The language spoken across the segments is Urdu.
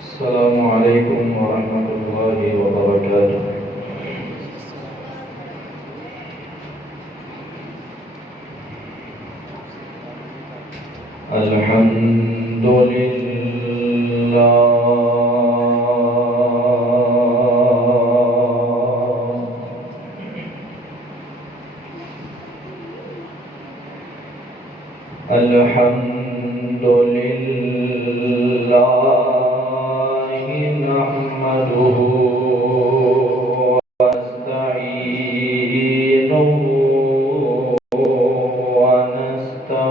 السلام عليكم ورحمة الله وبركاته. الحمد لله الحمد لله نحمده ونستعينه ونستغفره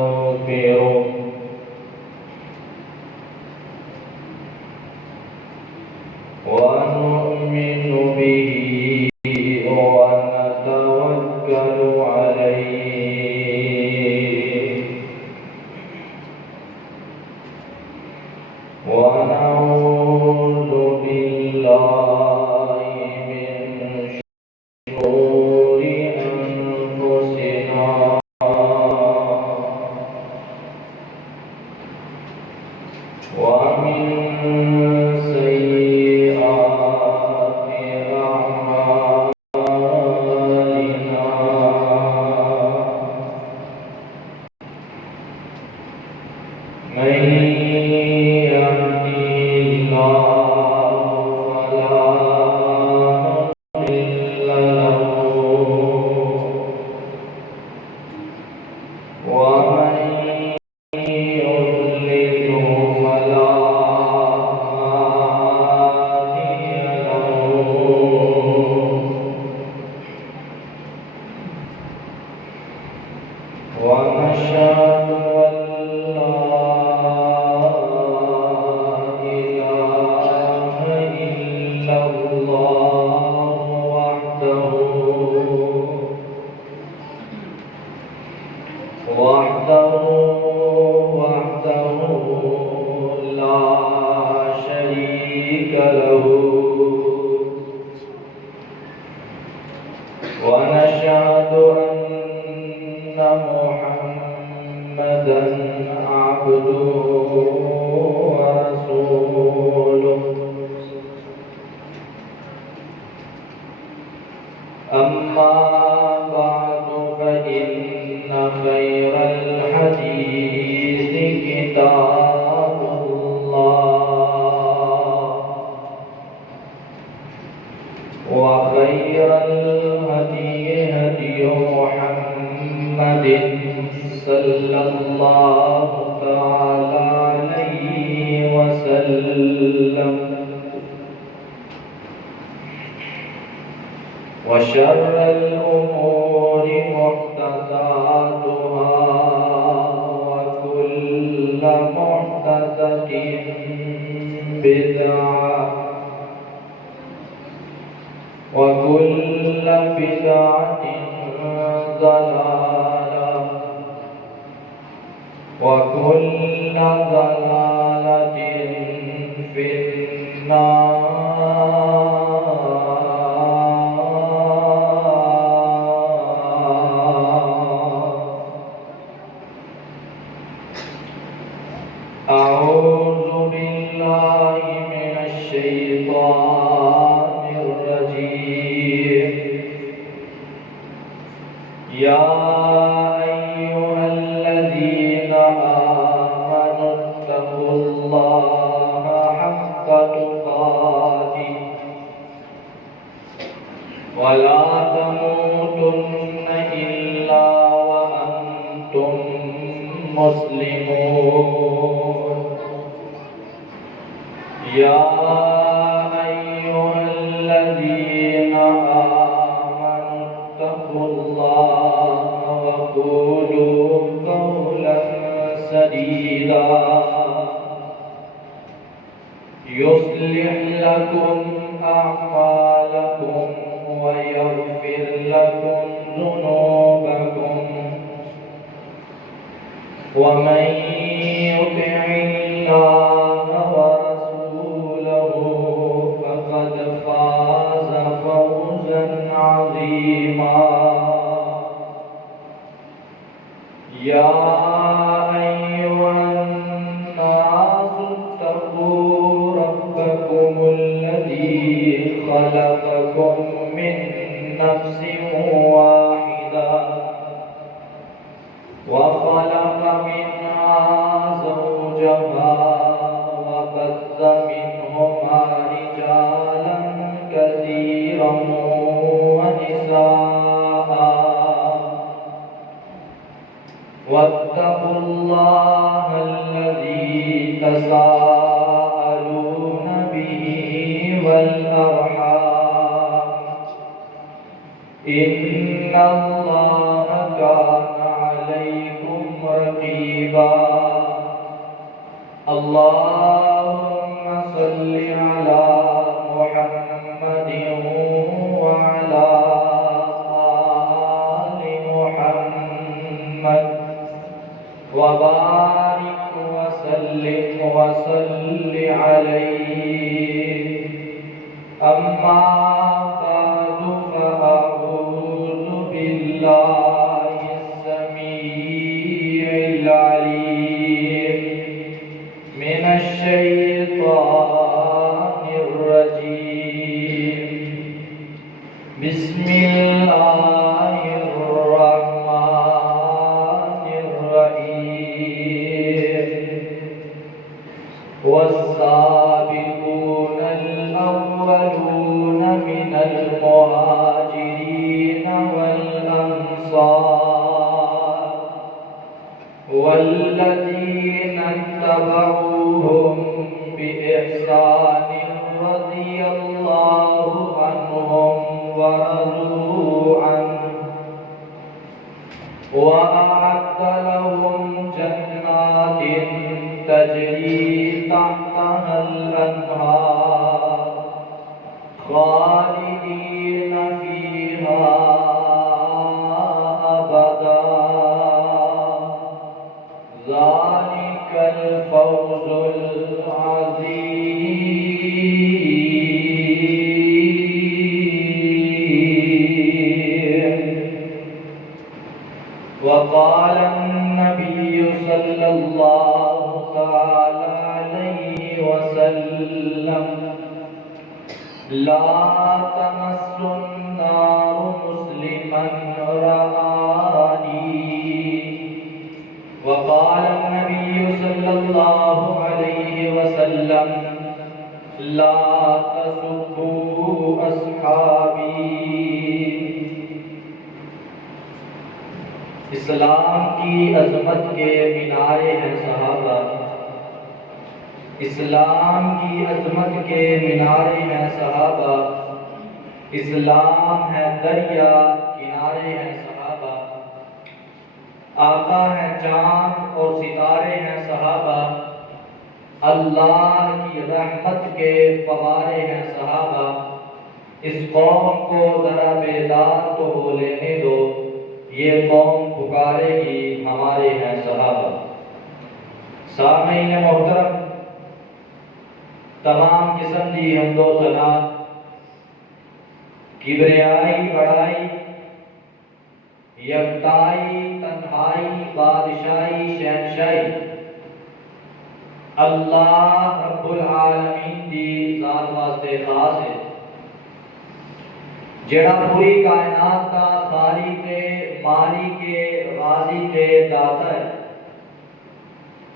ونؤمن به ونتوكل عليه ونعوذ بالله من شرور أنفسنا ومن سيئات أعمالنا من يهده الله فلا مضل له ومن يضلل فلا هادي له ونشهد أن لا إله إلا الله وحده لا شريك له ونشهد أن محمدا عبده ورسوله أما بعد فإن خير الحديث كتاب الله وخير الهدي هدي محمد صلى الله تعالى عليه وسلم وشر الأمور محدثاتها وكل محدثة بدعة وكل بدعة ضلالة وكل ضلالة في النار. أعوذ بالله من الشيطان الرجيم. يا أيها الذين آمنوا اتقوا الله حق تقاته ولا تموتن إلا وأنتم مسلمون. يا أيها الذين آمنوا اتقوا الله وقولوا قولا سديدا يصلح لكم أعمالكم ويغفر لكم ذنوبكم ومن يطع الله ورسوله فقد فاز فوزا عظيما. يا أيها الناس لكم من نفس واحدة وخلق منها زوجها وبث منهما رجالا كثيرا ونساء واتقوا الله الذي تساءلون به والأرحام إن الله كان عليكم رقيبا اللهم صل على محمد وعلى آل محمد وبارك وسلم وصل عليه أما بعد فأعوذ بالله السميع العليم من الشيطان الرجيم بسم الله الرحمن الرحيم والسابقون الأولون من المهاجرين والأنصار والذين اتبعوهم بإحسان رضي الله عنهم ورضوا عنه وأعد لهم جنات تجري تحتها الأنهار خالدين فيها أبدا ذلك الفوز العظيم. وقال النبي صلى الله تعالى عليه وسلم لا تمس النار مسلما رآني. وقال النبي صلى الله عليه وسلم لا تسبوا أصحابي. اسلام کی عظمت کے مینارے ہیں صحابہ، اسلام کی عظمت کے مینارے ہیں صحابہ، اسلام ہے دریا کنارے ہیں صحابہ، آقا ہیں چاند اور ستارے ہیں صحابہ، اللہ کی رحمت کے فوارے ہیں صحابہ. اس قوم کو ذرا بیدار تو ہو لینے دو، یہ قوم پکارے گی ہمارے ہیں صحابہ. سامعین محترم، تمام قسم دی حمد و ثنا، کبریائی بڑائی، یکتائی تنہائی بادشاہی شہنشاہی اللہ رب العالمین دی ذات واسطے خاص ہے، جڑا پوری کائنات کا خالق مالک رازق داتا ہے.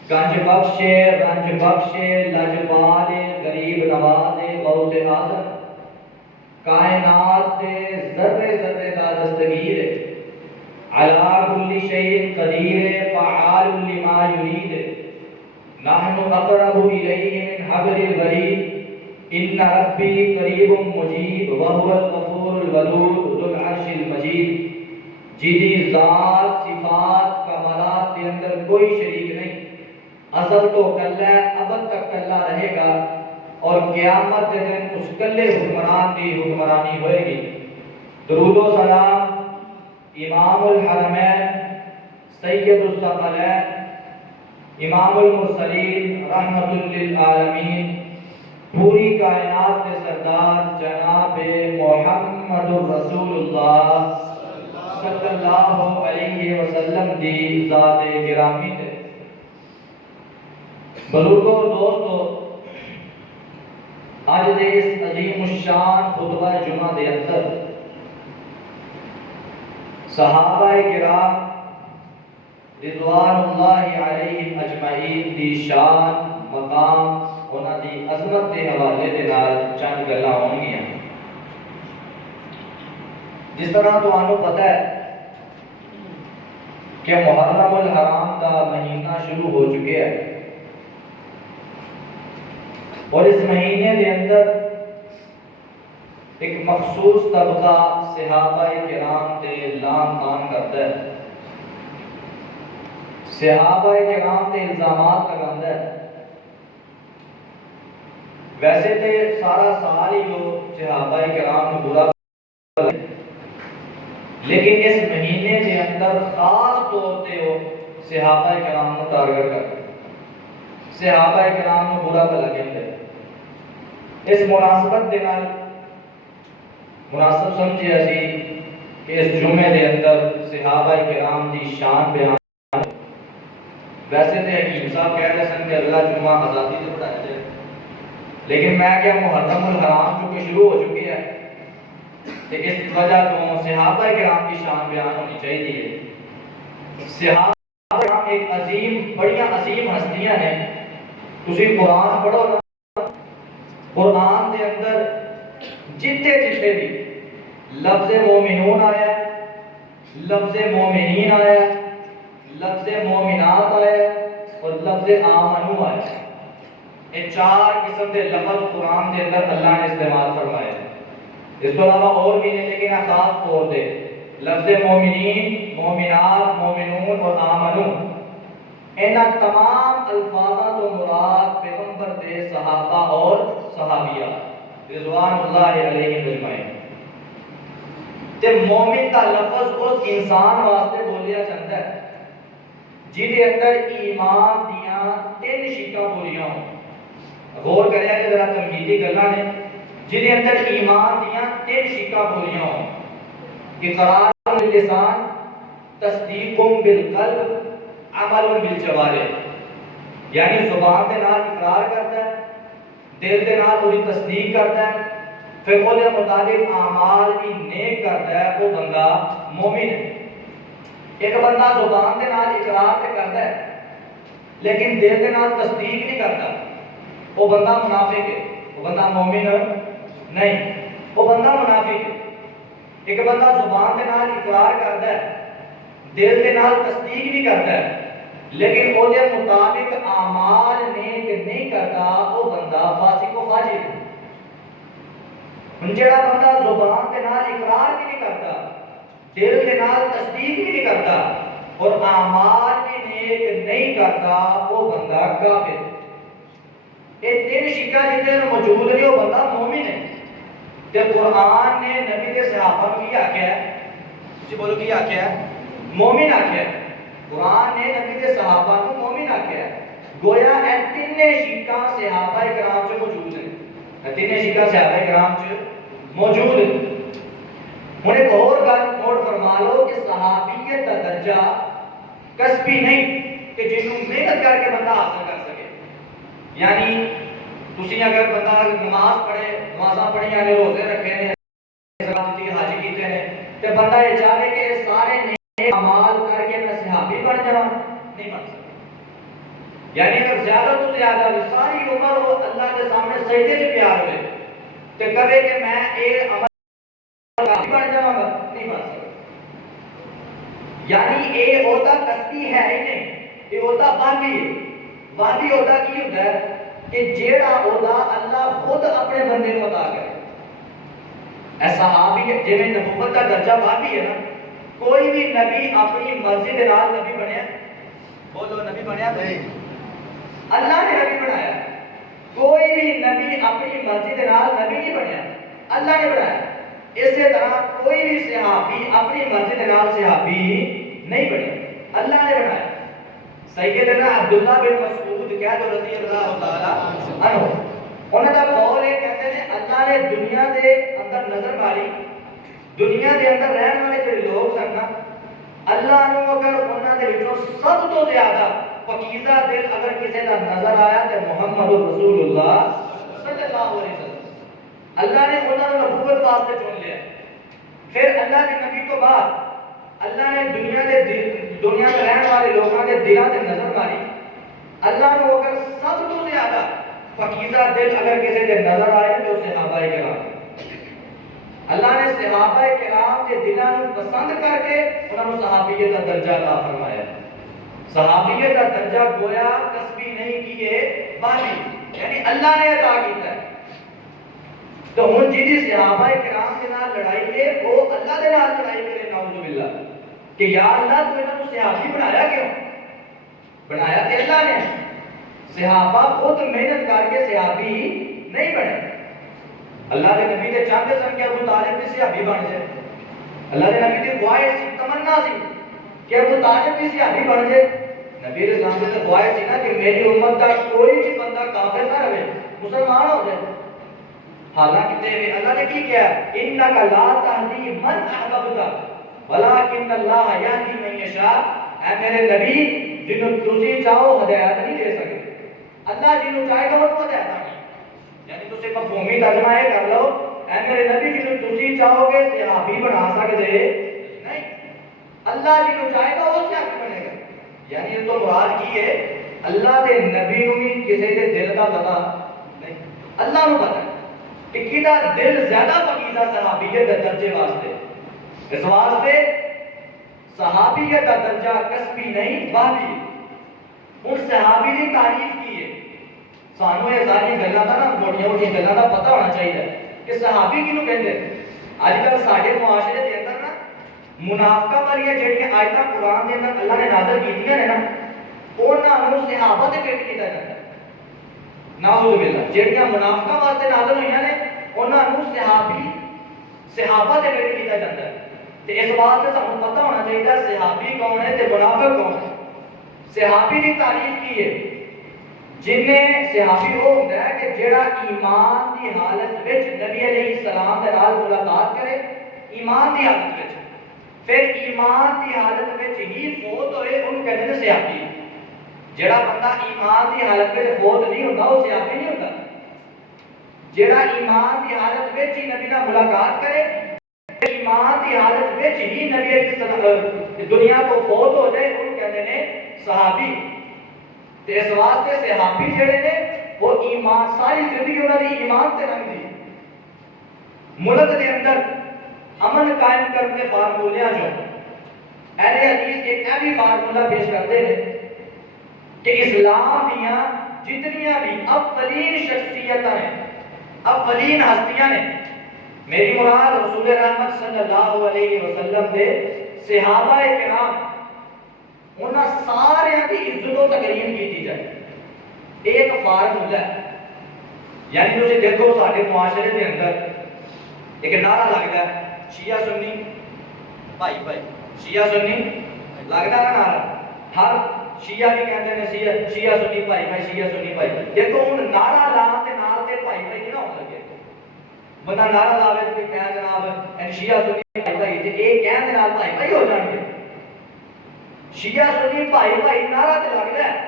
گنج بخشے رنج بخشے لجپال غریب نواز غوث اعظم کائنات دے ذرے ذرے دا دستگیر ہے. علی کل شیء قدیر فعال لما یرید. نحن اقرب الیہ من حبل الورید. ان ربی قریب مجیب وهو الغفور الودود ذو العرش المجید. جدی ذات صفات کمالات کے اندر کوئی شریک نہیں، ازل تو کلہ ہے، ابد تک کلہ رہے گا، اور قیامت کے دن اس کلے حکمران کی حکمرانی ہوئے گی. درود و سلام امام الحرمین سید الثقلین امام المرسلین رحمت للعالمین پوری کائنات کے سردار جناب محمد الرسول اللہ صلی اللہ علیہ وسلم دی ذات گرامی تے. بزرگوں دوستو، اج دے اس عظیم الشان خطبہ جمعہ دے اندر صحابہ کرام رضوان اللہ علیہم اجمعین دی شان مقام انہاں دی عظمت دے حوالے دے نال چند گلاں ہون گیاں۔ جس طرح تمہیں پتہ ہے کہ محرم الحرام کا مہینہ شروع ہو چکے ہے اور اس مہینے کے اندر ایک مخصوص طبقہ صحابہ کرام تے لام تان کرتا ہے، صحابہ کرام تے الزامات لگاتا ہے۔ ویسے تے سارا سال ہی جو صحابہ کرام کو برا لیکن اس مہینے کے اندر خاص طور پہ وہ صحابہ کرام کو ٹارگٹ کرتے، صحابہ کرام کو برا بھلا کہتے ہیں۔ اس مناسبت کے نال مناسب سمجھے اسی کہ اس جمعے کے اندر صحابہ کرام دی شان بیان۔ ویسے تو حکیم صاحب کہہ رہے سن کہ اگلا جمعہ آزادی سے پڑھایا جائے، لیکن میں کیا محرم الحرام چونکہ شروع ہو چکی ہے کہ اس وجہ تو صحابہ کرام کی شان بیان ہونی چاہیے۔ صحابہ کرام ایک عظیم بڑیاں عظیم ہستیاں نے۔ تسی قرآن پڑھو نا، قرآن دے اندر جتنے جتنے بھی لفظ مومنون آیا، لفظ مومنین آیا، لفظ مومنات آیا اور لفظ آمنو آیا، یہ چار قسم کے لفظ قرآن دے اندر اللہ نے استعمال فرمائے۔ اس کو علاوہ اور بھی نہیں، لیکن خاص طور پہ لفظ مومنین، مومنات، مومنون اور آمنو، ان تمام الفاظ تو مراد پیغمبر دے صحابہ اور صحابیات رضوان اللہ علیہم اجمعین۔ تے مومن کا لفظ اس انسان واسطے بولیا جاتا ہے جہدے اندر ایمان دیاں تین شکاں پوریاں ہوں۔ غور کریا کہ ذرا تمہیدی گلاں نے، جہدے اندر ایمان دیاں تین شکاں پوریاں ہوں۔ اقرار باللسان، تصدیق بالقلب، عمل بالجوارح، یعنی زبان دے نال اقرار کرتا ہے، دل دے نال وہ تصدیق کرتا ہے، پھر وہ مطابق اعمال بھی نیک کرتا ہے، وہ بندہ مومن ہے۔ ایک بندہ زبان دے نال اقرار تے کرتا ہے لیکن دل دے نال تصدیق نہیں کرتا، وہ بندہ منافق ہے، وہ بندہ مومن نہیں، وہ بندہ منافق ہے۔ ایک بندہ زبان دے نال اقرار کرتا ہے، دل دے نال تصدیق بھی کرتا ہے لیکن وہ دے مطابق اعمال نیک نہیں کرتا، وہ بندہ فاسق و فاجر ہے۔ جڑا بندہ زبان دے نال اقرار بھی نہیں کرتا، دل دے نال تصدیق بھی نہیں کرتا اور اعمال بھی نیک نہیں کرتا، وہ بندہ کافر ہے۔ یہ تین شکا جتنے موجود نہیں، وہ بندہ مومن ہے۔ جب قرآن نے نبی کے صحابہ کو کیا آکھیا ہے، جی بولو کیا آکھیا ہے؟ مومن آکھیا ہے۔ قرآن نے نبی کے صحابہ کو مومن آکھیا ہے۔ گویا اے تین شکا صحابہ کرام سے موجود ہیں، تین شکا صحابہ کرام سے موجود ہیں۔ ہن ایک اور گل نوٹ فرما لو کہ صحابیت کا درجہ کسبی نہیں کہ جنوں محنت کر کے بندہ حاصل کر سکے۔ یعنی تسی اگر بندہ نماز پڑھے، نمازاں پڑھیاں نے، روزے رکھے نے، زکات دی، حج کیتے نے، تے بندہ یہ چاہے کہ سارے نیک اعمال کر کے میں صحابی بن جاواں، نہیں بن سکتا۔ یعنی اگر زیادہ تو زیادہ بھی ساری عمر وہ اللہ کے سامنے سجدے چ پیار ہوئے تے کہے کہ میں یہ عمل بن جاواں گا، نہیں بن سکتا۔ یعنی یہ عہدہ کسبی ہے ہی نہیں، یہ عہدہ باقی ہے۔ باقی عہدہ کی ہوتا ہے کہ جیڑا عہدہ اللہ خود اپنے بندے کو عطا کرے۔ اے صحابی جی میں نبوت کا درجہ باقی ہے نا، کوئی بھی نبی اپنی مرضی دے نال نبی بنیا؟ بولو نبی بنیا نہیں، اللہ نے نبی بنایا۔ کوئی بھی نبی اپنی مرضی دے نال نبی نہیں بنیا، اللہ نے بنایا۔ اسی طرح کوئی بھی صحابی اپنی مرضی دے نال صحابی نہیں بنیا، اللہ نے بنایا۔ سیدنا عبداللہ بن مسعود کہہ دو رضی اللہ تعالی عنہ، انہوں کا قول ہے، کہتے ہیں اللہ نے دنیا دے اندر نظر ماری، دنیا دے اندر رہن والے جو لوگ سن نا، اللہ نے اگر انہوں دے وچوں سب تو زیادہ پاکیزہ دل اگر کسی کا نظر آیا تو محمد رسول اللہ صلی اللہ علیہ وسلم، اللہ نے انہوں نے نبوت واسطے چن لیا. پھر اللہ کے نبی تو بعد اللہ نے دنیا میں رہنے والے لوگوں کے دلوں تے نظر ماری. اللہ نے اگر سب تو زیادہ پاکیزہ دل اگر کسی کے نظر آئے تو صحابہ کرام. اللہ نے صحابہ کرام کے دلوں کو پسند کر کے انہوں نے صحابیت کا درجہ عطا فرمایا. صحابیت کا درجہ گویا کسبی نہیں کیے باہی یعنی اللہ نے عطا کیتا ہے. تو ہن جی صحابہ کرام کے نال لڑائی ہے وہ اللہ دے نال لڑائی کرے نعوذ باللہ کہ یا اللہ تو انہاں نوں صحابی بنایا کیوں؟ بنایا تے اللہ نے. صحابہ خود محنت کر کے صحابی نہیں بنے. اللہ دے نبی تے چاہتے سن کہ ابو طالب بھی صحابی بن جائے. اللہ دے نبی دی خواہش سی تمنا سی کہ ابو طالب بھی صحابی بن جائے. نبی علیہ السلام دی خواہش سی نا کہ میری امت دا کوئی بھی بندہ کافر نہ رہے مسلمان ہو جائے. حالانکہ اللہ نے کی کیا انک لا تہدی من احببت ولکن اللہ یہدی من یشاء. اے میرے نبی جنوں تسی چاہو ہدایت نہیں دے سکتے. اللہ جنوں چاہے گا وہ ہدایت دے. یعنی تسی مفہومی ترجمہ یہ کر لو اے میرے نبی جنوں تسی چاہو گے صحابی بنا سکتے نہیں. اللہ جنوں چاہے گا وہ صحابی بنے گا. یعنی یہ تو مراد کی ہے اللہ دے نبی نوں بھی کسی دے دل کا پتہ نہیں. اللہ نوں پتہ ہے کہ کیدا دل زیادہ پاکیزہ صحابیت کے درجے واسطے. اس واسطے صحابیت کا درجہ کسبی نہیں باہی. ہن صحابی دی تعریف کی ہے. سانو یہ ساری گلاں دا نا موٹیاں موٹیاں گلاں دا پتہ ہونا چاہیے کہ صحابی کینوں کہندے. اج کل ساڈے معاشرے دے اندر نا منافقاں والیاں جڑیاں آیتاں قرآن دے اندر اللہ نے نازل کیتیاں نے نا انہاں نوں صحابہ تے فٹ کیتا جاندا ہے. نعوذ باللہ جڑیاں منافقاں واسطے نازل ہوئیاں نے انہاں نوں صحابہ تے فٹ کیتا جاندا ہے. تے اس بات تے سانوں پتہ ہونا چاہیے صحابی کون ہے تے منافق کون ہے. صحابی دی تعریف کی ہے جن صحابی وہ ہوندا ہے کہ جڑا ایمان دی حالت وچ نبی علیہ السلام دے نال ملاقات کرے ایمان دی حالت وچ پھر ایمان دی حالت وچ ہی فوت ہوئے ان کہندے نے صحابی. جڑا بندہ ایمان دی حالت وچ فوت نہیں ہوندا وہ صحابی نہیں ہوندا. جڑا ایمان دی حالت وچ ہی نبی نال ملاقات کرے ایمان دی حالت وچ ہی نبی علیہ السلام دنیا تو فوت ہو جائے ان کہندے نے صحابی. تے اس واسطے صحابی جڑے نے وہ ایمان ساری زندگی انہاں دی ایمان تے لنگدی. ملک دے اندر امن قائم کرنے فارمولیاں جو اہل حدیث ایک ایسی فارمولہ پیش کرتے ہیں کہ اسلام دیاں جتنیاں بھی اولین شخصیتاں ہیں اولین ہستیاں نے میری مراد رسول رحمت صلی اللہ علیہ وسلم دے صحابہ کرام انہاں سارے دی عزت و تکریم کیتی جائے. ایک فارمولہ ہے. یعنی تسی دیکھو ساڈے معاشرے دے اندر ایک نعرہ لگدا ہے شیعہ سنی بھائی بھائی شیعہ سنی لگدا ہے نعرہ. ہر شیعہ بھی کہندے نے شیعہ سنی بھائی بھائی شیعہ سنی بھائی. دیکھو ہن نعرہ لاؤ تے نال تے بھائی بھائی نہیں ہون لگے. بندہ نعرہ لاوے تے کہے جناب ان شیعہ سنی بھائی بھائی تے اے کہن دے نال بھائی بھائی ہو جان گے. شیعہ سنی بھائی بھائی نعرہ تے لگدا ہے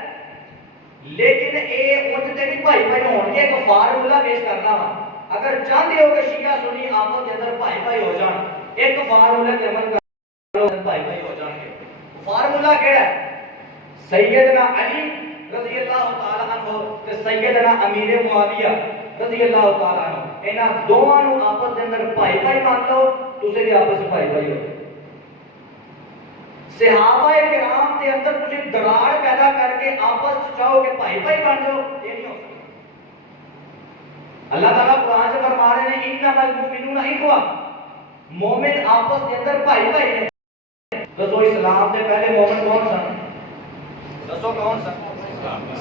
لیکن اے اونج تے نہیں بھائی بھائی ہون گے. ایک فارمولہ پیش کرنا وا اگر چاہتے ہو کہ شیعہ سنی آپس کے اندر بھائی بھائی ہو جان ایک فارمولہ تے عمل کرو بھائی بھائی ہو جان گے. فارمولہ کیڑا ہے؟ سیدنا علی رضی اللہ تعالی عنہ تے سیدنا امیر معاویہ رضی اللہ تعالی عنہ انہاں دوواں نوں آپس دے اندر بھائی بھائی مان لو تسی بھی آپس بھائی بھائی ہو. صحابہ کرام دے اندر تسی دراڑ پیدا کر کے آپس چاہو کہ بھائی بھائی بن جاؤ یہ نہیں ہو سکتا. اللہ تعالیٰ قرآن سے فرما رہے ہیں انما المؤمنون اخوہ مومن آپس کے اندر بھائی بھائی ہیں. دسو اسلام دے پہلے مومن کون سن؟ دسو کون سن؟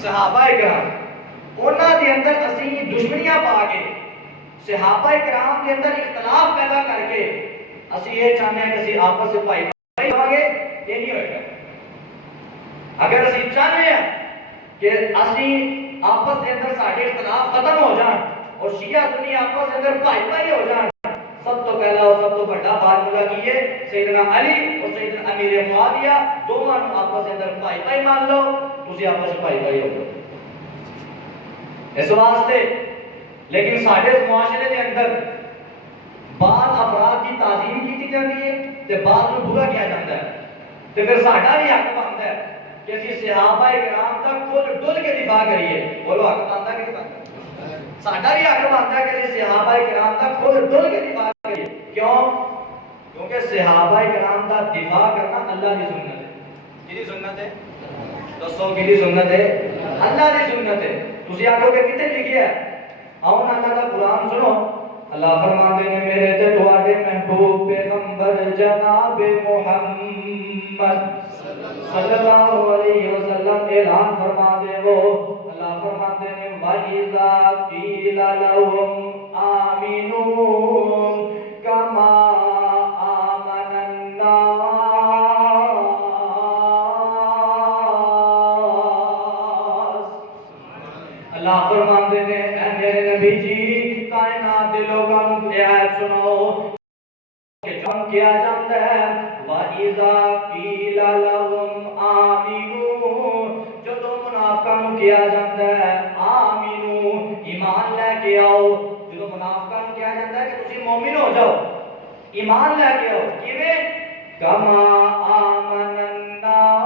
صحابہ کرام. انہاں دے اندر اسی دشمنیاں پا کے صحابہ کرام کے اندر اختلاف پیدا کر کے اسی یہ چاہتے ہیں کہ اسی آپس سے بھائی بھائی ہوں گے یہ نہیں ہوئے گا. اگر اسی چاہتے ہیں کہ اسی آپس کے اندر سارے اختلاف ختم ہو جان اور شیعہ سنی آپس کے اندر بھائی بھائی ہو جان سب تو پہلا اور سب تو بڑا فارمولہ کی ہے سیدنا علی اور سیدنا امیر معاویہ دونوں آپس کے اندر بھائی بھائی مان لو تسی آپس بھائی بھائی ہو. اس واسطے لیکن ساڈے معاشرے کے اندر بعض افراد کی تعظیم کی جاتی ہے تے بعض کو برا کیا جاتا ہے، تے پھر ساڈا بھی حق بنتا ہے کہ اسی صحابہ کرام کا کھل ڈل کے دفاع کریے. بولو حق بنتا کہ نہیں بنتا؟ ساڈا بھی حق بنتا ہے کہ اسی صحابہ کرام کا کھل ڈل کے دفاع کریے. کیوں؟ کیونکہ صحابہ کرام کا دفاع کرنا اللہ کی سنت ہے. کیڑی سنت ہے؟ دسو کیڑی سنت ہے؟ اللہ کی سنت ہے. تسی آکھو کہ کتے لکھیا ہے؟ آؤ نا اللہ کا قرآن سنو. اللہ فرماتے ہیں میرے تے تواڈے محبوب پیغمبر جناب محمد صلی اللہ علیہ وسلم اعلان فرما دے وہ. اللہ فرماتے ہیں وَإِذَا قِيلَ لَهُمْ آمِنُوا كَمَا آمَنَ النَّاسُ. اللہ فرماتے ہیں اے میرے نبی جی کائنات کے لوگوں کو یہ آیت سناؤ کہ جو کیا جاتا ہے وَإِذَا قِيلَ لَهُمْ آمِنُوا، جو دو منافقوں کو کیا جاتا ہے آمینو ایمان لے کے آؤ. جو منافقوں کو کیا جاتا ہے کہ تسی مومن ہو جاؤ، ایمان لے کے آؤ. کیویں؟ کما آمن الناس،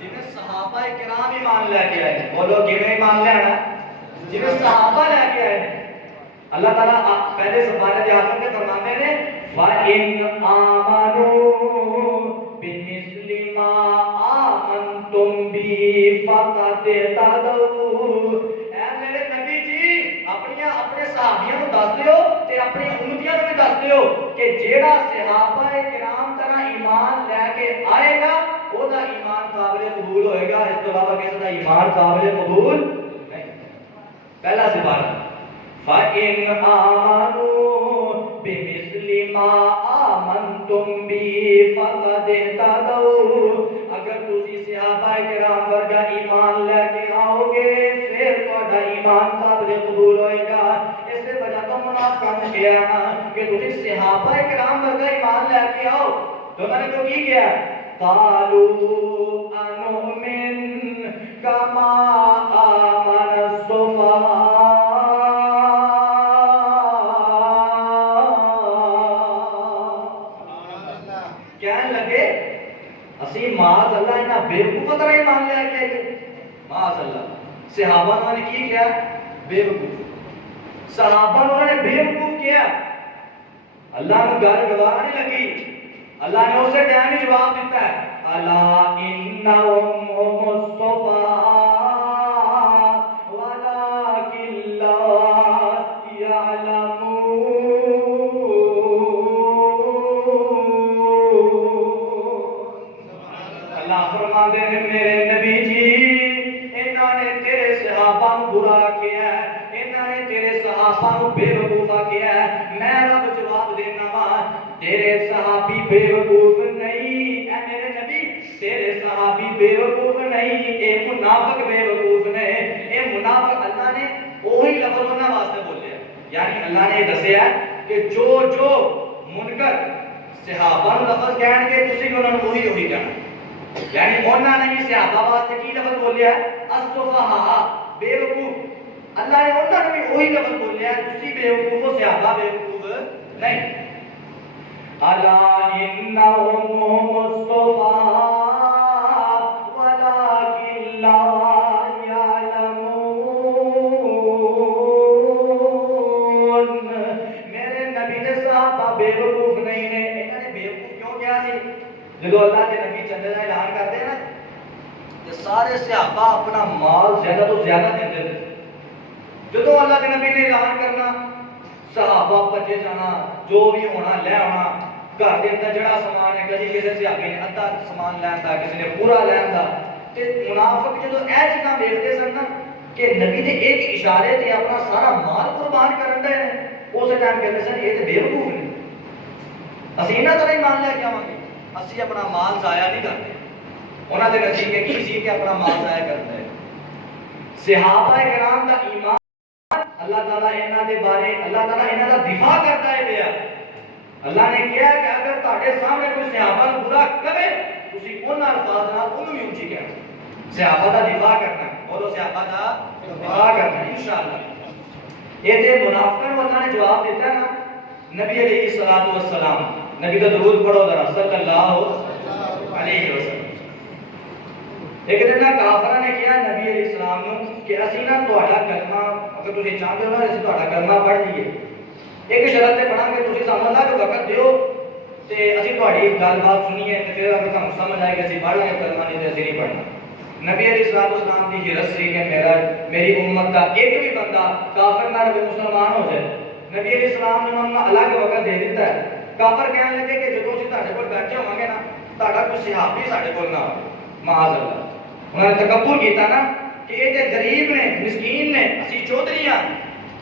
جنہیں صحابہ کرام ایمان لے کے آئے. بولو کیویں ایمان لے آنا؟ جنہیں صحابہ لے کے آئے. اللہ تعالیٰ پہلے زمانے کے آخر میں فرماتے ہیں فَإِنْ آمَنُوا بِمِثْلِ مَا آمَنْتُمْ بِهِ فَقَدِ اهْتَدَوْا. اے میرے نبی جی اپنے صحابیوں کو دس دیو تے اپنی امتیاں کو بھی دس دیو کہ جیڑا صحابہ کرام طرح ایمان لے کے آئے گا وہ دا ایمان قابل قبول ہوئے گا. اس تو علاوہ کسی دا ایمان قابل قبول نہیں. پہلا سپارہ فَإِنْ آمَنُوا بِمِثْلِ مَا آمَنْتُمْ بِهِ فَقَدِ اهْتَدَوْا. اگر تسی صحابہ کرام ورگا ایمان لے کے آؤ گے پھر تہاڈا ایمان قابل قبول ہوئے گا. اس سے وجہ تو منافقوں نے کہا نا کہ تسی صحابہ کرام ورگا ایمان لے کے آؤ. تو میں نے تو کی کیا؟ قَالُوا أَنُؤْمِنُ كَمَا آمَنَ السُّفَهَاءُ. معاذ اللہ انہاں بیوقوف طرح ایمان لے کے آئیے. معاذ اللہ صحابہ نے کی کیا؟ بیوقوف. صحابہ نے بیوقوف کیا. اللہ نے گل گوارا نہیں لگی. اللہ نے اسے ٹائم ہی جواب دیتا ہے الا انہم هم الصفاء ولکن لا یعلمون. فرماتے ہیں میرے نبی جی انہوں نے تیرے صحابہ کو برا کیا ہے، انہوں نے تیرے صحابہ کو بے وقوفا کیا ہے. میں رب جواب دینا وا تیرے صحابی بے وقوف نہیں. اے میرے نبی تیرے صحابی بے وقوف نہیں، اے منافق بے وقوف نے. اے منافق اللہ نے وہی لفظ انہاں واسطے بولے. یعنی اللہ نے یہ دسیا کہ جو منکر صحابہ نو لفظ کہن گے تسی بھی انہاں نو وہی کہنا. یعنی انہوں نے بھی صحابہ واسطے کی لفظ بولیا ہے الصفہاء بے وقوف. اللہ نے انہوں نے بھی وہی لفظ بولیا ہے تسی بے وقوف ہو صحابہ بے وقوف نہیں. الا انہم هم الصفہاء ولکن لا یعلمون. میرے نبی نے صحابہ بے وقوف نہیں نے. انہوں نے بے وقوف کیوں کیا سی؟ جب اللہ کے نبی چندے کا اعلان کرتے ہیں نا کہ سارے صحابہ اپنا مال زیادہ تو زیادہ دیتے تھے. جب اللہ کے نبی نے اعلان کرنا صحابہ بچے جانا جو بھی ہونا لے آنا. گھر کے اندر جڑا سامان ہے کسی کسی صحابی نے ادھا سامان لینا کسی نے پورا لینا. منافق جدو اے چیزاں دیکھتے سن نا کہ نبی نے ایک اشارے سے اپنا سارا مال قربان کرن دے اس ٹائم کہتے سن یہ تو بے وقوف نے. اسی انہاں طرح ایمان لے کے آواں گے. اسی اپنا مال ضائع نہیں کرتے. انہوں نے نصیب کی سی کہ اپنا مال ضائع کرتے ہیں. صحابہ کرام کا ایمان اللہ تعالیٰ انہاں دے بارے اللہ تعالیٰ انہاں دا دفاع کرتا ہے پیا. اللہ نے کہا کہ اگر تہاڈے سامنے کوئی صحابہ نو برا کرے تسی انہاں الفاظ نال انہوں بھی اونچی کہنا. صحابہ دا دفاع کرنا ہے، بولو صحابہ دا دفاع کرنا ہے انشاءاللہ۔ یہ تے منافقوں کو اللہ نے جواب دیتا ہے نا، نبی علیہ الصلوۃ والسلام، نبی کا درود پڑھو ذرا صلی اللہ علیہ وسلم۔ ایک دن نا کافراں نے کہا نبی علیہ السلام نو کہ اسی نا تہاڈا کلمہ اگر تسی چاہتے ہو نا اسی تہاڈا کلمہ پڑھ لئیے، ایک شرط تے پڑھاں گے تسی سامنے اللہ کے وقت دیو تے اسی تہاڈی گل بات سنیے تے پھر اگر تانوں سمجھ آئے کہ اسی پڑھ لیں کلمہ نہیں تے اسی نہیں پڑھنا۔ نبی علیہ الصلوۃ والسلام دی ہرس سی کہ میری امت دا ایک بھی بندہ کافر نہ رہے مسلمان ہو جائے۔ نبی علیہ السلام نے انہوں اللہ کے وقت دے دیتا ہے۔ کافر کہنے لگے کہ جدوں اسی تہاڈے کول بیٹھے ہوں گے نا تہاڈا کوئی صحابی ساڈے کول نہ ہو، معاذ اللہ۔ انہوں نے تکبر کیتا نا کہ یہ تے غریب نے مسکین نے اسی چودھری ہاں،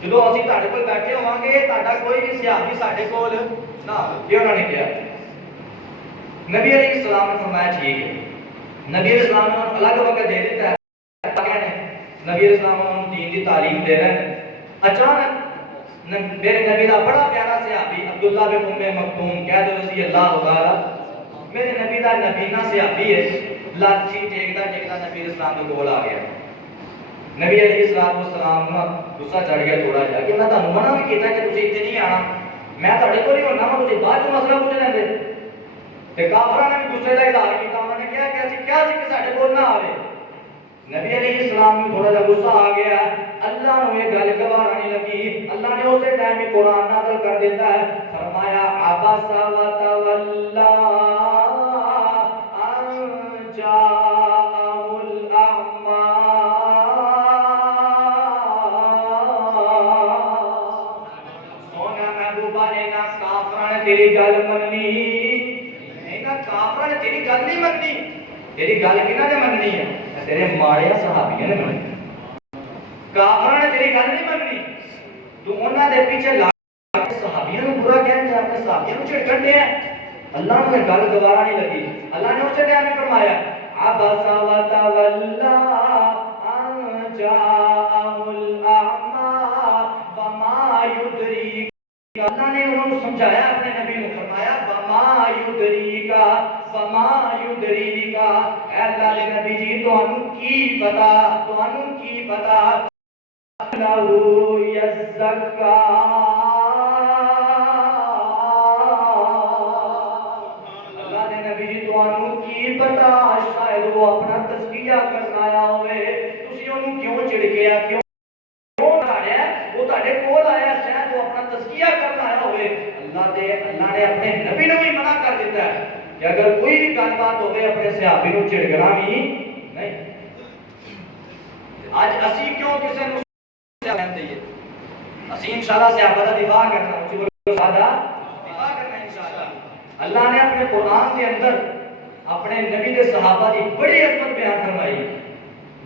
جدوں اسی تہاڈے کول بیٹھے ہوں گے تہاڈا کوئی بھی صحابی ساڈے کول نہ ہو، یہ انہوں نے کہا۔ نبی علیہ السلام نے فرمایا ٹھیک ہے۔ نبی علیہ السلام نے انہوں الگ وقت دے دیتا ہے، نبی علیہ السلام انہوں نے دین کی تعلیم دے رہے ہیں۔ اچانک میرے نبی کا بڑا پیارا صحابی عبداللہ بن ام مکتوم کہہ دو رضی اللہ تعالی، میرے نبی کا نبینا صحابی ہے، لاچھی ٹیکتا ٹیکتا نبی علیہ السلام کے کول آ گیا۔ نبی علیہ السلام کا غصہ چڑھ گیا تھوڑا جا کہ میں تانوں منع بھی کیتا کہ تسی اتنے نہیں آنا، میں تہاڈے کول نہیں ہونا، میں تسی بعد چ مسئلہ پوچھ لیندے۔ تے کافراں نے بھی غصے کا اظہار کیتا، انہوں نے کہا کہ اسی کیا سی کہ ساڈے کول نہ آوے۔ نبی علیہ السلام کو تھوڑا سا غصہ آ گیا، اللہ نے یہ گل گوارا نہیں لگی، اللہ نے اسی ٹائم میں قرآن نازل کر دیتا ہے، فرمایا عبس وتولی ان جاءہ الاعمی۔ سونا محبوبہ انہاں کافراں نے تیری گل مننی، انہاں کافراں نے تیری گل نہیں مننی، تیری گل کنہاں نے مننی ہے؟ تیرے ماڑے صحابیوں نے مننی، کافراں نے تیری گل نہیں مننی، تو انہاں دے پیچھے لگ کے صحابیوں نے برا کہنا چاہتے اپنے صحابیوں کو جھڑکن دے ہیں۔ اللہ نے گل گوارا نہیں لگی، اللہ نے اسے ٹائم میں فرمایا عبس وتولی ان جاءہ الاعمی وما یدریک۔ اللہ نے انہوں نے سمجھایا اپنے نبی نے، فرمایا وما یدریک وما یدریک، اے اللہ کے نبی جی تانوں کی پتا لہو یزکا، اللہ کے نبی جی تانوں کی پتا شاید وہ اپنا تزکیہ کرنا آیا ہوئے، تسی انہوں کیوں چڑکیا، کیوں وہ تہاڈے کول آیا، شاید وہ اپنا تزکیہ کرنا آیا ہوئے۔ اللہ نے اپنے نبی نے بھی منع کر دیتا ہے کہ اگر کوئی بھی گل بات ہوئے اپنے صحابی کو چڑکنا بھی نہیں۔ آج اسی کیوں کسی نے دئیے، اسی انشاءاللہ صحابہ کا دفاع کرنا، دفاع کرنا انشاءاللہ۔ اللہ نے اپنے قرآن کے اندر اپنے نبی کے صحابہ کی بڑی عظمت بیان فرمائی،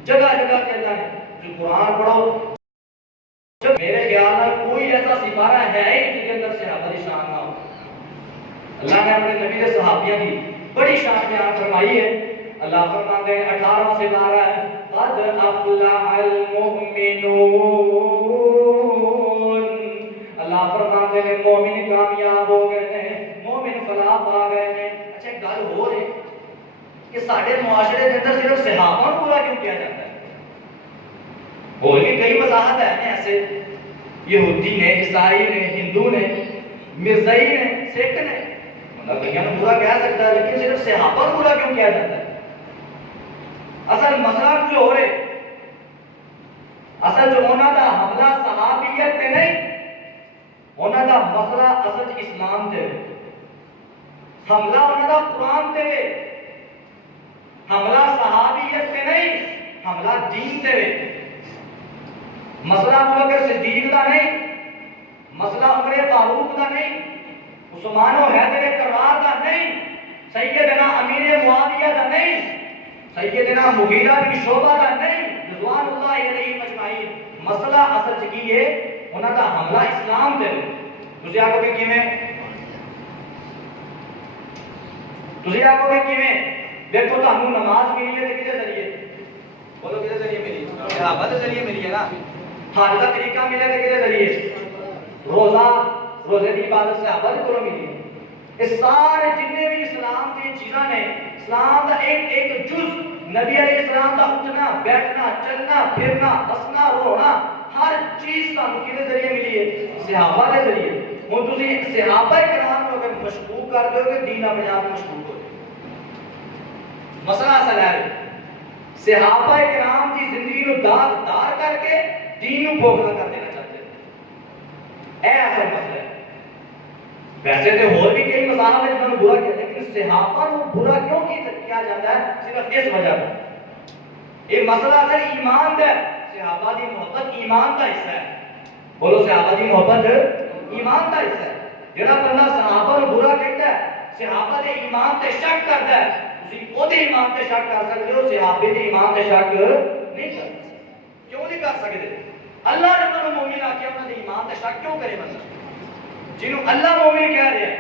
جگہ جگہ کے اللہ نے جو قرآن پڑھو، میرے خیال میں کوئی ایسا سپارہ ہے ہی جس کے اندر صحابہ کی شان نہ ہو۔ اللہ نے اپنے نبی کے صحابیوں کی بڑی شان بیان فرمائی ہے۔ اللہ فرماتے ہیں 18واں سپارہ ہے قد افلح المؤمنون، اللہ فرماتے ہیں مومن کامیاب ہو گئے ہیں، مومن فلاح پا گئے ہیں۔ اچھا گل ہو رہی کہ سارے معاشرے کے اندر صرف صحابہ کو پورا کیوں کیا جاتا ہے؟ اور بھی کئی مذاہب ہیں ایسے، یہودی نے، عیسائی نے، ہندو نے، مرزائی نے، سکھ نے، اللہ کہیں پورا کہہ سکتا ہے، لیکن صرف صحابہ پورا کیوں کیا جاتا ہے؟ اصل مسئلہ جو ہو رہے، اصل جو ہونا دا حملہ صحابیت تے نہیں، ہونا دا مسئلہ اصل اسلام تے، حملہ ہونا دا قرآن تے، حملہ صحابیت تے نہیں، حملہ دین تے۔ مسئلہ ابو بکر صدیق دا نہیں، مسئلہ عمر فاروق دا نہیں، عثمان و حیدر کرار دا نہیں، سیدنا امیر معاویہ دا نہیں، سیدنا مغیرہ بن شعبہ دا نہیں، رضوان اللہ علیہ اجمعین۔ مسئلہ اصل چکی ہے انہاں دا حملہ اسلام تے۔ تسی آکھو کہ کیویں؟ تسی آکھو کہ کیویں؟ دیکھو تانوں نماز ملی ہے تے کدے ذریعے؟ بولو کدے ذریعے ملی؟ صحابہ دے ذریعے ملی ہے نا۔ حج کا طریقہ ملے تے کدے ذریعے؟ روزے کی عبادت صحابہ دے کولوں ملی ہے۔ اس سارے جتنے بھی اسلام کی چیزاں نے، اسلام کا ایک ایک جز، نبی علیہ السلام کا اٹھنا بیٹھنا چلنا پھرنا ہسنا رونا ہر چیز سانو کدے ذریعے ملی ہے؟ صحابہ کے ذریعے۔ ہوں تسی صحابہ کرام کو اگر مشکوک کر دو گے دین اپنے آپ مشکوک ہو جائے۔ مسئلہ اصل ہے صحابہ کرام کی زندگی کو دار کر کے دین کو بھوگنا کر دینا چاہتے ہیں، اے اصل مسئلہ ہے۔ ویسے تو اور بھی کئی مسائل ہیں جنہوں نے برا کیا، لیکن صحابہ کو برا کیوں کیا جاتا ہے؟ صرف اس وجہ سے یہ مسئلہ اصل ایمان کا ہے۔ صحابہ کی محبت ایمان کا حصہ ہے۔ بولو صحابہ کی محبت ایمان کا حصہ ہے۔ جڑا بندہ صحابہ کو برا کہتا ہے، صحابہ کے ایمان تے شک کرتا ہے، اسی او دے ایمان تے شک کر سکتے ہو، صحابہ کے ایمان تے شک نہیں کر سکتے۔ کیوں نہیں کر سکتے؟ اللہ نے انہوں نے مومن آکھیا، انہوں نے ایمان تے شک کیوں کرے بندہ جنہوں اللہ مومن کہہ رہے ہیں؟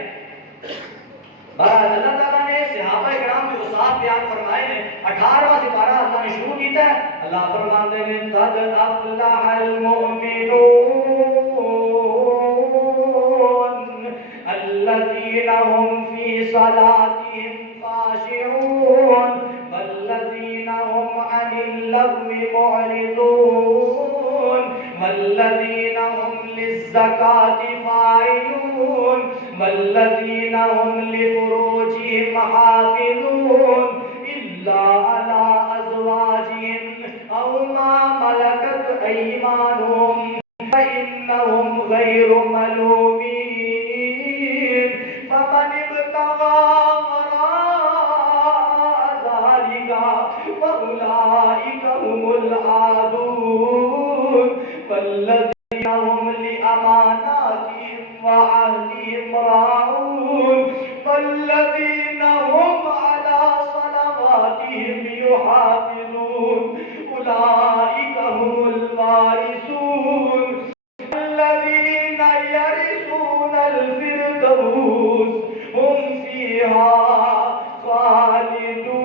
بہرحال اللہ تعالیٰ نے صحابہ کرام کے وصاف بیان فرمائے نے۔ 18واں سپارہ اللہ نے شروع کیتا ہے، اللہ فرماتے ہیں قد افلح المؤمنون الذین هم فی صلاتهم خاشعون والذین هم عن اللغو معرضون والذین هم للزکاة فاعلون والذین هم لفروجهم حافظون إلا على أزواجهم أو ما ملكت أيمانهم فإنهم غير ملومين فمن ابتغى وراء ذلك فأولئك هم العادون والذين هم لأماناتهم وعهدهم راعون والذين هم على صلواتهم يحافظون أولئك هم الوارثون الذين يرثون الفردوس هم فيها خالدون۔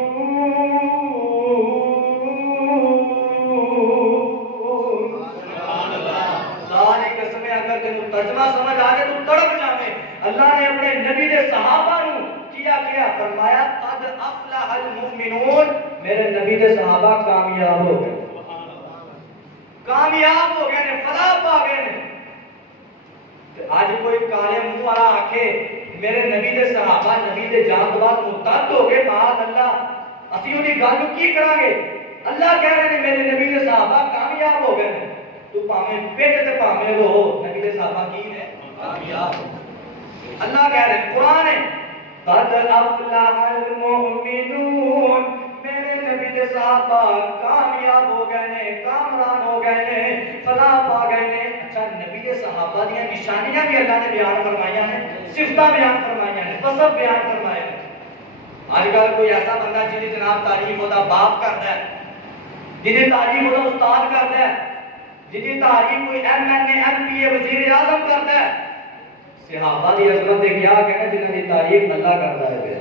ترجمہ سمجھ آگے تو تڑپ جانے۔ اللہ نے اپنے نبی دے صحابہ نو کیا فرمایا قد افلح المؤمنون، میرے نبی دے صحابہ کامیاب ہو گئے، کامیاب ہو گئے نے، فلاح پا گئے نے۔ آج کوئی کالے منہ والا آکھے میرے نبی دے صحابہ نبی دے جان تو بعد مرتد ہو گئے، معاذ اللہ، اسی انہی گل کی کریں گے؟ اللہ کہہ رہے ہیں میرے نبی دے صحابہ کامیاب ہو گئے نے۔ تو پاویں پیٹ تے پاویں وہ نبی دے صحابہ کی نے کامیاب۔ اللہ کہہ رہے ہیں قرآن ہے قد افلح المؤمنون، میرے نبی دے صحابہ کامیاب ہو گئے نے، کامران ہو گئے نے، فلاح پا گئے نے۔ اچھا نبی دے صحابہ دیا نشانیاں بھی اللہ نے بیان فرمائیاں ہیں، صفتاں بیان فرمائیاں ہیں، وصف بیان فرمائے ہیں۔ آج کل کوئی ایسا بندہ جی جناب تعریف ہوتا باپ کرتا ہے، جی تعریف ہوتا استاد کرتا ہے، جی تعریف کوئی M N A M P A وزیر اعظم کرتا ہے۔ صحابہ دی عظمت دے کیا کہنا جنہاں دی تعریف اللہ کرتا ہے۔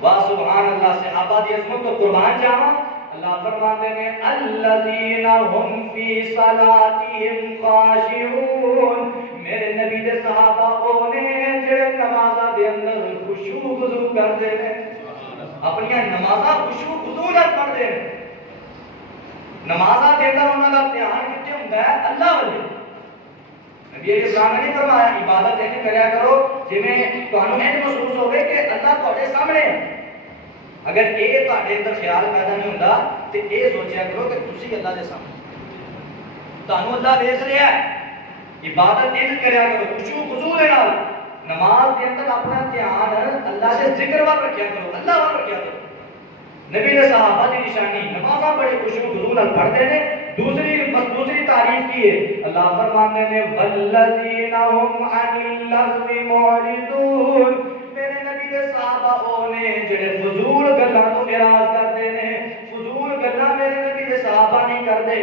واہ سبحان اللہ، صحابہ دی عظمت تو قربان جاواں۔ اللہ فرماتے ہیں الذین هم فی صلاتهم خاشعون، میرے نبی دے صحابہ وہ نے جڑے نمازاں دے اندر خشوع خضوع کردے نے، اپنی نمازاں خشوع خضوع نال پڑھدے نے۔ نمازاں دے اندر انہاں دا دھیان کتے ہوندا ہے؟ اللہ والے۔ نبی علیہ السلام نے فرمایا عبادت انج کریا کرو جویں تانوں انج محسوس ہوے کہ اللہ تہاڈے سامنے ہے۔ اگر یہ تہاڈے اندر خیال پیدا نہیں ہوندا تے اے سوچیا کرو کہ تسی اللہ دے سامنے تانوں اللہ دیکھ رہا ہے۔ عبادت انج کریا کرو خشوع خضوع دے نال، نماز دے اندر اپنا دھیان اللہ دے ذکر وال رکھیا کرو، اللہ وال رکھیا کرو۔ نبی دے صحابہ دی نشانی نمازاں بڑے خشوع خضوع نال پڑھدے نے۔ دوسری تعریف کی ہے، اللہ فرماتے ہیں والذین هم عن اللغو معرضون، میرے نبی دے صحابہ وہ نے جڑے فضول گلاں تو اعراض کرتے نے، فضول گلاں میرے نبی دے صحابہ نہیں کرتے۔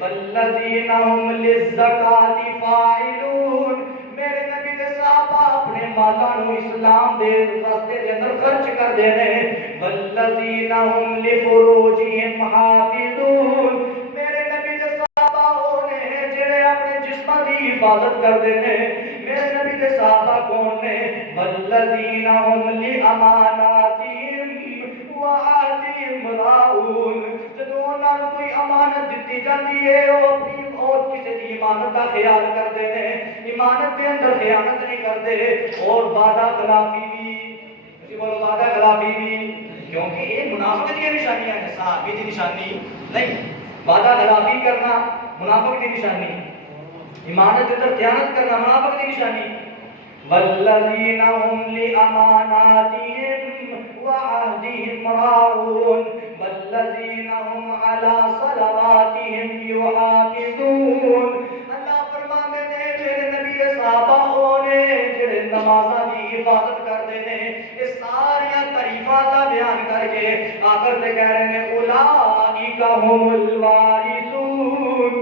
والذین هم للزکاة فاعلون، میرے نبی دے صحابہ اپنے مالاں نو اسلام دے راستے دے اندر خرچ کردے نے۔ والذین هم لفروجهم حافظون، میرے نبی دے صحابہ وہ نے جڑے اپنے جسماں دی حفاظت کردے نے۔ میرے نبی دے صحابہ کون نے؟ والذین هم لأماناتهم وعهدهم راعون. جدوں انہاں نوں کوئی امانت دتی جاندی ہے او اپنی اور کسی دی امانت دا خیال کردے نے, امانت دے اندر خیانت نہیں کردے, اور وعدہ خلافی بھی, اسی بولو وعدہ خلافی بھی, کیونکہ یہ منافق دی نشانیاں ہیں, صحابی دی نشانی نہیں. وعدہ خلافی کرنا منافق دی نشانی, امانت کے اندر خیانت کرنا منافق کی نشانی. والذین هم لأماناتهم وعهدهم راعون والذین هم على صلواتهم یحافظون. اللہ فرماندے نے میرے نبی صحابہ نے جڑے نمازاں دی حفاظت کردے نے, یہ ساری تعریفاں اللہ بیان کر کے آخر تے کہہ رہے ہیں اولئک هم الوارثون.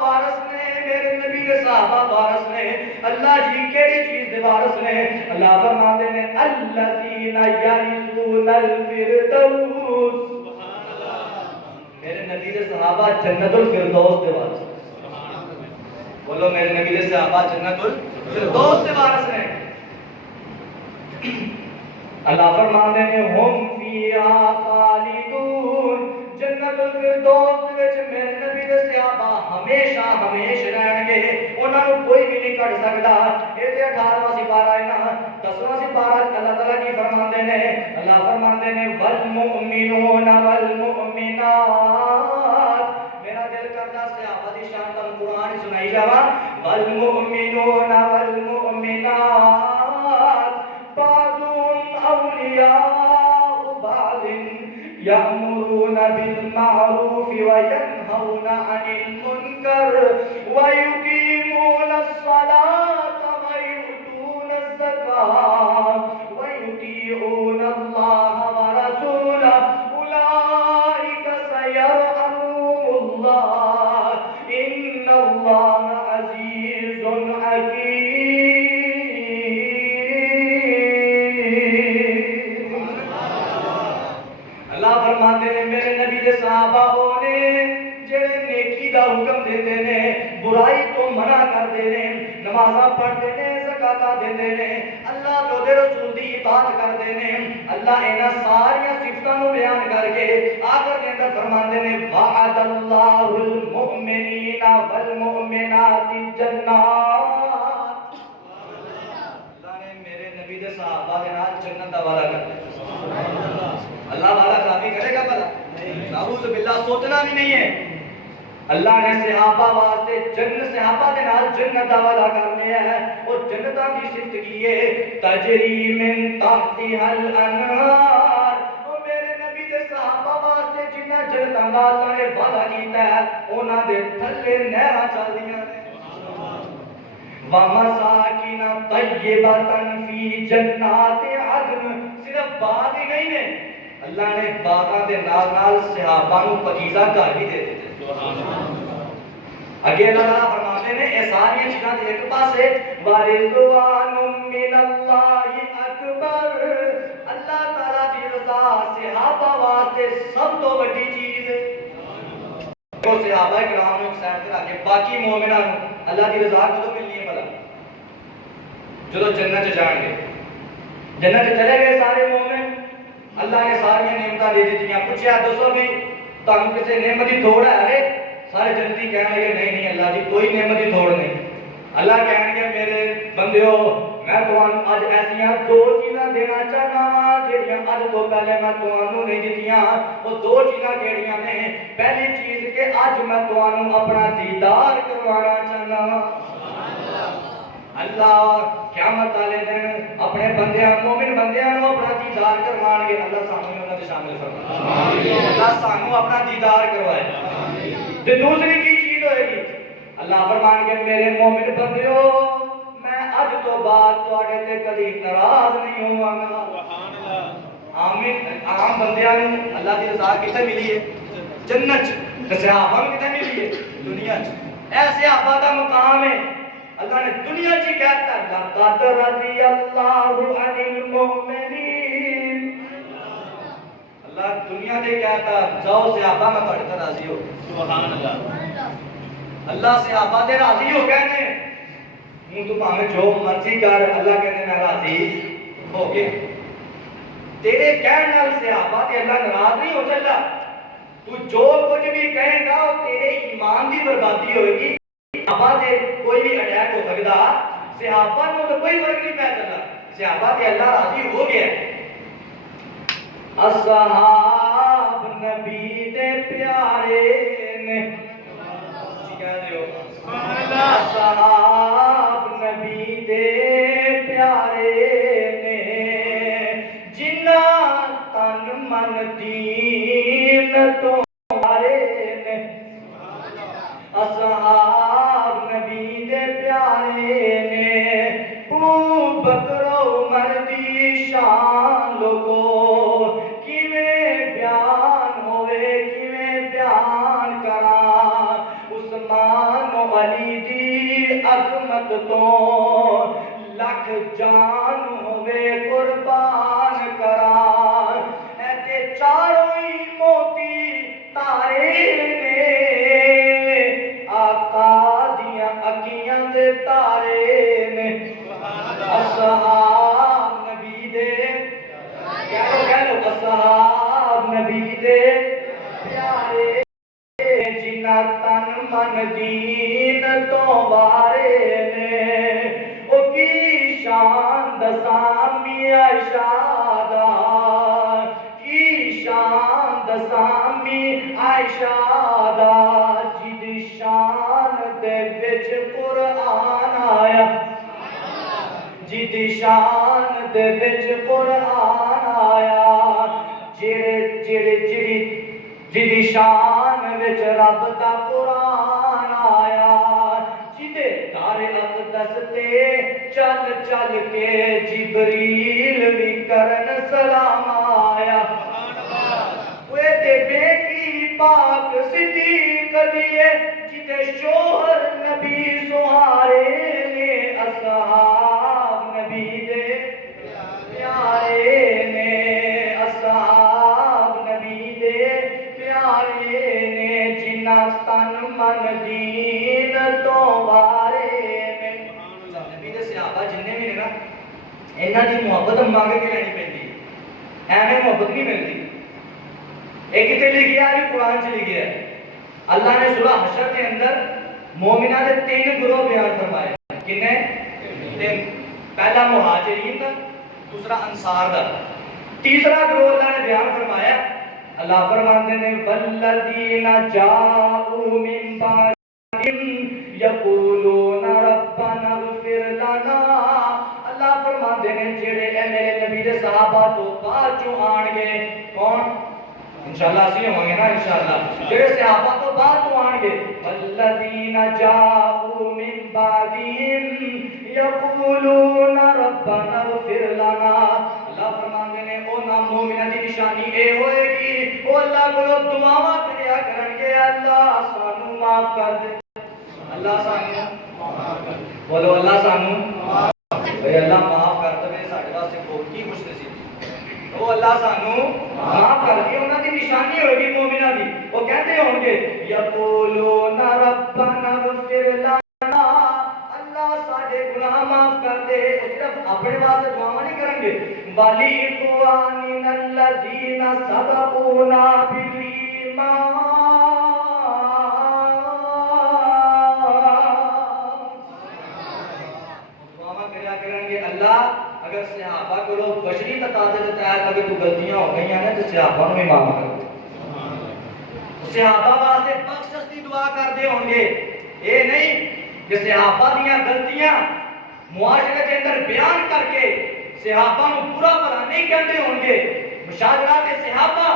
وارث نے, میرے نبی کے صحابہ وارث نے. اللہ جی کیڑی چیز دے وارث نے؟ اللہ فرماندے نے الذین یرثون الفردوس. سبحان اللہ. میرے نبی کے صحابہ جنت الفردوس دے وارث. بولو میرے نبی کے صحابہ جنت الفردوس دے وارث نے. اللہ فرماندے نے ہم فیہا خالدون. جنت الفردوس وچ میرے نبی دے صحابہ ہمیشہ ہمیش رہن گے, انہاں نوں کوئی بھی نہیں کڈ سکدا. اے تے 18واں سپارہ ہے نا, 10واں سپارہ اللہ تعالیٰ کی فرماندے نے, اللہ فرماندے نے والمؤمنون والمؤمنات. میرا دل کردا صحابہ دی شان دا قرآن سنائی جاواں. والمؤمنون والمؤمنات بعضهم اولیاء بعض یأمرون بالمعروف وینہون عن المنکر ویقیمون الصلاة ویؤتون الزکاة ویطیعون اللہ ورسولہ اولئک سیرحمهم اللہ ان اللہ عزیز حکیم. اللہ فرماتے ہیں میرے نبی دے صحابہ نے جڑے نیکی دا حکم دیندے نے, برائی تو منع کردے نے, نمازاں پڑھدے نے, زکاتاں دیندے نے, اللہ تے دے رسول دی اطاعت کردے نے. اللہ انہاں ساری صفاتاں نوں بیان کر کے آخر دے اندر فرماندے نے وعد اللہ المؤمنین والمؤمنات جنات. اللہ نے میرے نبی دے صحابہ دے نال جنت دا وعدہ کردے. اللہ وعدہ خلافی کرے گا بھلا؟ نعوذ باللہ, سوچنا بھی نہیں ہے. اللہ نے صحابہ واسطے صحابہ دے نال جنت دا وعدہ کر لیا ہے, اور جنتاں دی صفت کی ہے تجری من تحتها الانہار. اور میرے نبی دے صحابہ واسطے جنہ جنتاں دا اللہ نے وعدہ کیتا ہے انہاں دے تھلے نہراں چلدیاں نے. وَمَسَاكِنَ طَيِّبَةً فِي جَنَّاتِ عَدْنٍ. صرف باغ ہی نہیں نے, اللہ نے باغاں دے نال نال صحابہ نوں پکیزہ گھر بھی دے دیتے. اگے اللہ تعالیٰ فرماتے ہیں اے ساری چیزاں دے ایک پاسے وَرِضْوَانٌ مِّنَ اللَّهِ اکبر. اللہ تعالیٰ دی رضا صحابہ واسطے سب تو بڑی چیز ہے. تو صحابہ کرام نوں ایک سائڈ تے رکھ کے باقی مومناں نوں اللہ دی رضا کدوں ملنی ہے بھلا؟ جدوں جنت جان گے. جنت چلے گئے سارے مومن, اللہ نے ساری نعمتاں دے دتیاں. پوچھا دسو بھی تانوں کسے نعمت دی تھوڑ ہے؟ سارے جنتی کہنے لگے نہیں نہیں اللہ جی کوئی نعمت دی تھوڑ نہیں. اللہ کہنے گے میرے بندیو میں تمہوں اج ایسیاں دو چیزاں دینا چاہنا وا جہڑیاں اج تو پہلے میں تمہوں نہیں دتیاں. وہ دو چیزاں کیڑیاں نے؟ پہلی چیز کہ اج میں تمہوں اپنا دیدار کروانا چاہنا وا. اللہ قیامت والے دن اپنے بندیاں مومن بندیاں نوں اپنا دیدار کروان گے. اللہ سانوں انہاں دے شامل فرمائے. اللہ سانوں اپنا دیدار کروائے. تے دوسری کی چیز ہوئے گی؟ اللہ فرمان گے میرے مومن بندیو میں اج تو بعد تواڈے تے کبھی ناراض نہیں ہوواں گا. سبحان اللہ. آمین. عام بندیاں نوں اللہ دی رضا کتے ملی ہے؟ جنت. تے صحابہ نوں کتے ملی ہے؟ دنیا وچ. اے صحابہ دا مقام ہے. اللہ نے دنیا چی کہتا ہے لَقَدْ رَضِيَ اللَّهُ عَنِ الْمُؤْمِنِينَ. اللہ دنیا دے کہتا جاؤ صحابہ میں تہاڈے تے راضی ہو. سبحان اللہ. اللہ صحابہ دے راضی ہو کہنے ہوں تو پاویں جو مرضی کر اللہ کہنے میں راضی ہو گیا تیرے کہنے نال صحابہ تے اللہ ناراض نہیں ہو چلا تو جو کچھ بھی کہے گا تیرے ایمان دی بربادی ہوئے گی صحابہ تے کوئی بھی اٹیک ہو سکتا صحابہ نو تو کوئی فرق نہیں پہ چلا صحابہ تے اللہ راضی ہو گیا اصحاب نبی دے پیارے نے کہہ دیو اصحاب نبی دے پیارے نے جنہ تن من دین تو مارے نے اصحاب نبی دے پیارے نے ابو بکر عمر دی شان لوگو کیویں بیان ہوئے کیویں بیان کرا عثمان و علی دی عظمت تو لکھ جان ہوئے قربان کرا ایتے چاروں ہی موتی تارے نے آقا دیاں اکھیاں دے تارے نے اصحاب نبی دے کہہ لو اصحاب نبی دے پیارے جنہ تن من دین تو وارے نے او کی شان دسامی عائشہ دا کی شان دسامی عائشہ دا جد شان دے وچ قرآن آیا جد شان دے وچ قرآن آیا جدی شان وچ رب دا قرآن آیا جدے دار اقدس تے چل چل کے جبریل بھی کرن سلام آیا اوے تے بیٹی پاک صدیق دیے جدے شوہر نبی سہارے نے اصحاب نبی دے پیارے نے اصحاب نبی دے پیارے نے جنہ تن من دین تو وارے نے نبی دے صحابہ جننے بھی نا انہاں دی محبت مانگ کے لینی پیندی ایویں محبت نہیں ملتی ایک کتے لکھیا ہے قرآن چ لکھیا ہے اللہ نے سورہ حشر کے اندر مومنہ دے 3 گروہ بیان فرمائے کنے 3 پہلا مہاجرین دا دوسرا انصار دا تیسرا گروہ اللہ نے بیان فرمایا اللہ فرماتے ہیں والذین جاءوا من بعدہم یقولون ربنا اغفر لنا اللہ فرماتے ہیں جڑے اے میرے نبی دے صحابہ تو بعد جو آن گے کون انشاءاللہ اسی ہوں گے نا انشاءاللہ جڑے صحابہ تو بعد تو آن گے والذین جاءوا من بعدہم یقولون ربنا اغفر لنا اللہ فرماتے ہیں او نا مومنہ دی نشانی اے ہوئے گی او اللہ کو دعاواں کریا کرن گے اللہ سانو معاف کر دے اللہ سانو معاف کر دے بولو اللہ سانو اے اللہ معاف کر دے ساڈے واسطے بہت ہی خوش نصیب او اللہ سانو معاف کر دے انہاں دی نشانی ہوئے گی مومنہ دی وہ کہتے ہوں گے یقولون ربنا اغفر لنا اللہ ساڈے گناہ معاف کر دے صرف اپنے واسطے دعا نہیں کریں گے والی اخواننا الذین سبقونا بالایمان دعا کریں گے اللہ اگر صحابہ کو لوگ بشری تقاضے کے تحت اگر کوئی غلطیاں ہو گئی ہیں تو صحابہ نے معاف کر دے صحابہ واسطے بخشش دی دعا کر دے ہوں گے یہ نہیں کہ صحابہ دیاں غلطیاں معاشرے کے اندر بیان کر کے صحابہ نو برا بھلا نہیں کہتے ہوں گے مشاجرات صحابہ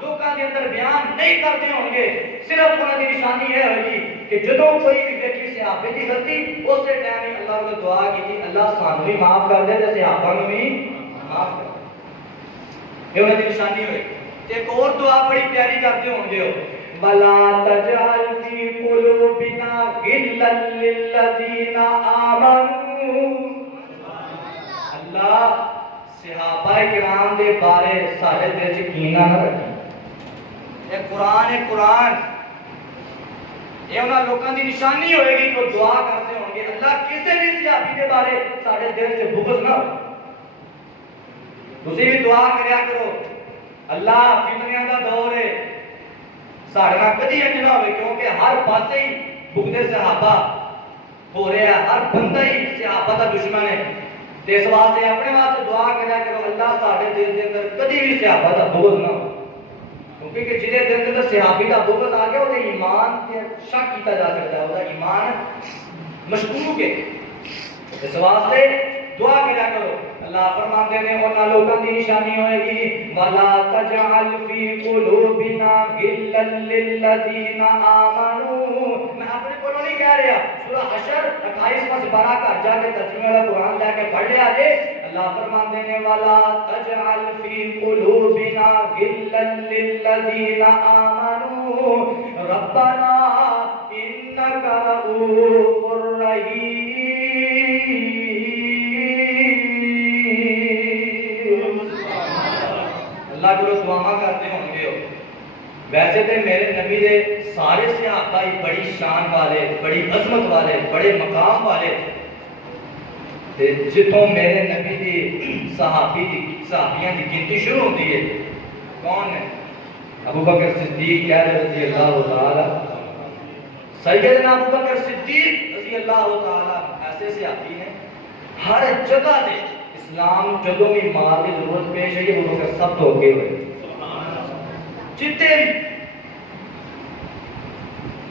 لوکاں دے اندر بیان نہیں کرتے ہوں گے صرف انہاں دی نشانی یہ ہوگی کہ جدوں کوئی بھی ویکھی صحابے دی غلطی اس سے ٹائم ہی اللہ کو دعا کی اللہ سانو بھی معاف کر دے تے صحابہ نو بھی معاف کر دے یہ انہاں دی نشانی ہوئے ایک اور دعا بڑی پیاری کرتے ہوں گے وَلَا تَجْعَلْ فِي قُلُوبِنَا غِلًّا لِّلَّذِينَ آمَنُوا اللہ صحابہ کرام دے بارے سارے دل چ کینہ نہ رکھیں اے قرآن یہ انہاں لوکاں دی نشانی ہوئے گی جو دعا کرتے ہوں گے اللہ کسی بھی صحابی کے بارے ساڑھے دل سے بغض نہ ہو. تسی بھی دعا کریا کرو اللہ فتنیاں دا دور ہے ساڑھے نہ کدی انج نہ ہوئے کیونکہ ہر پاسے ہی بغض صحابہ ہو رہا ہے, ہر بندہ ہی صحابہ دا دشمن ہے. تے اس واسطے اپنے واسطے دعا کریا کرو اللہ ساڑھے دل دے اندر کدی بھی صحابہ دا بغض نہ ہو, کیونکہ کہ جدے دل دے اندر صحابی دا بغض آ گیا وہ ایمان تے شک کیتا جا سکتا ہے, وہ ایمان مشکوک ہے. اس واسطے دعا کریا کرو. اللہ فرماتے ہیں اور لوگوں کی نشانی ہوئے گی وَلَا تَجْعَلْ فِي قُلُوبِنَا غِلًّا لِّلَّذِينَ آمَنُوا. میں اپنے کو نہیں کہہ رہا, سورہ حشر 28-12 کا جا کے ترجمے والا قرآن لے کے پڑھ لیا جے. اللہ فرماتے ہیں وَلَا تَجْعَلْ فِي قُلُوبِنَا غِلًّا لِّلَّذِينَ آمَنُوا رَبَّنَا إِنَّكَ رَءُوفٌ رَحِيمٌ. اللہ کو دعا کرتے ہوں گے ہو. ویسے تو میرے نبی دے سارے صحابہ ہی بڑی شان والے, بڑی عظمت والے, بڑے مقام والے. جتوں میرے نبی دی صحابیاں دی گنتی شروع ہوتی ہے کون ہے؟ ابو بکر صدیق رضی اللہ تعالی, سیدنا ابو بکر صدیق رضی اللہ تعالی ایسے صحابی ہیں ہر جگہ دے اسلام جدوں بھی مال کی ضرورت پیش ہے ابو بکر سب تو ہوگے ہوئے جتنے بھی.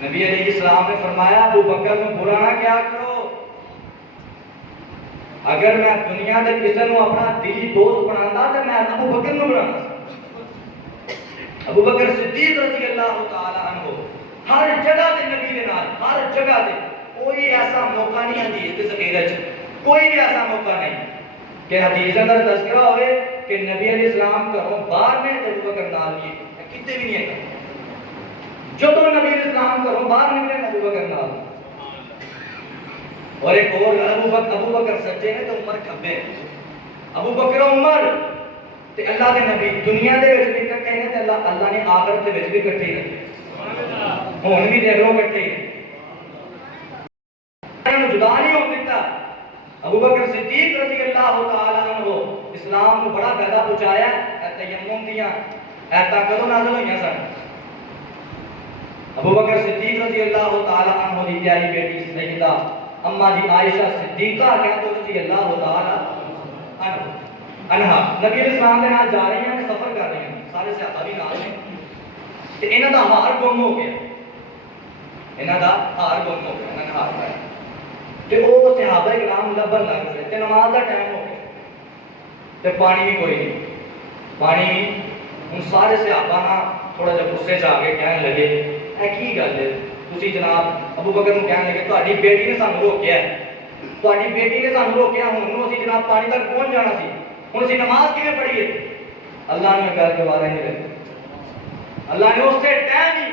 نبی علیہ السلام نے فرمایا ابو بکر میں برا نہ کیا کرو, اگر میں دنیا دے کسی کو اپنا دلی دوست بناتا تو میں ابو بکر نو بنانا. ابو بکر صدیق رضی اللہ تعالی عنہ ہر جگہ دے نبی دے نال, ہر جگہ دے کوئی ایسا موقع نہیں حدیث کے ذخیرے چ, کوئی بھی ایسا موقع نہیں کہ حدیث اندر تذکرہ ہوئے کہ نبی علیہ السلام گھروں باہر نے ابو بکر نال لیے کتے بھی نہیں ہے. جو تو نبی علیہ السلام گھروں باہر نکلے ابو بکر نال. اور ایک اور ابو بکر سچے نے تو عمر کھبے. ابو بکر عمر تے اللہ دے نبی دنیا دے وچ بھی اکٹھے نے تے اللہ نے آخرت دے وچ بھی اکٹھے رکھے. ہن بھی دیکھ لو اکٹھے انہاں جدا نہیں ہو دیتا. ابو بکر صدیق رضی اللہ تعالی عنہ اسلام کو بڑا فائدہ پہنچایا. تیمم دیاں ایتاں کدوں نازل ہوئیاں سن؟ ابو بکر صدیق رضی اللہ تعالی عنہ دی پیاری بیٹی سیدہ اما جی عائشہ صدیقہ کہتے رضی اللہ تعالی عنہا نبی علیہ السلام کے نال جا رہی ہیں, سفر کر رہی ہیں, سارے صحابہ بھی نال ہیں تے انہاں دا ہار گم ہو گیا. انہاں دا ہار گم ہو گیا, انہاں نے ہار پایا تے او صحابہ کرام لبن لگ گئے تے نماز دا ٹائم ہو گیا تے پانی بھی کوئی نہیں. پانی بھی ہن سارے صحابہ نا تھوڑا جہا غصے چ آ کے کہنے لگے اے کی گل ہے تسی جناب ابو بکر نوں کہنے لگے تہاڈی بیٹی نے سانوں روکیا ہے, تہاڈی بیٹی نے سانوں روکیا, ہن اسی جناب پانی تک پہنچ جانا سی, ہن اسی نماز کیویں پڑھیے؟ اللہ نے کہا کہ وعدہ نہیں رکھا. اللہ نے اس سے ٹائم ہی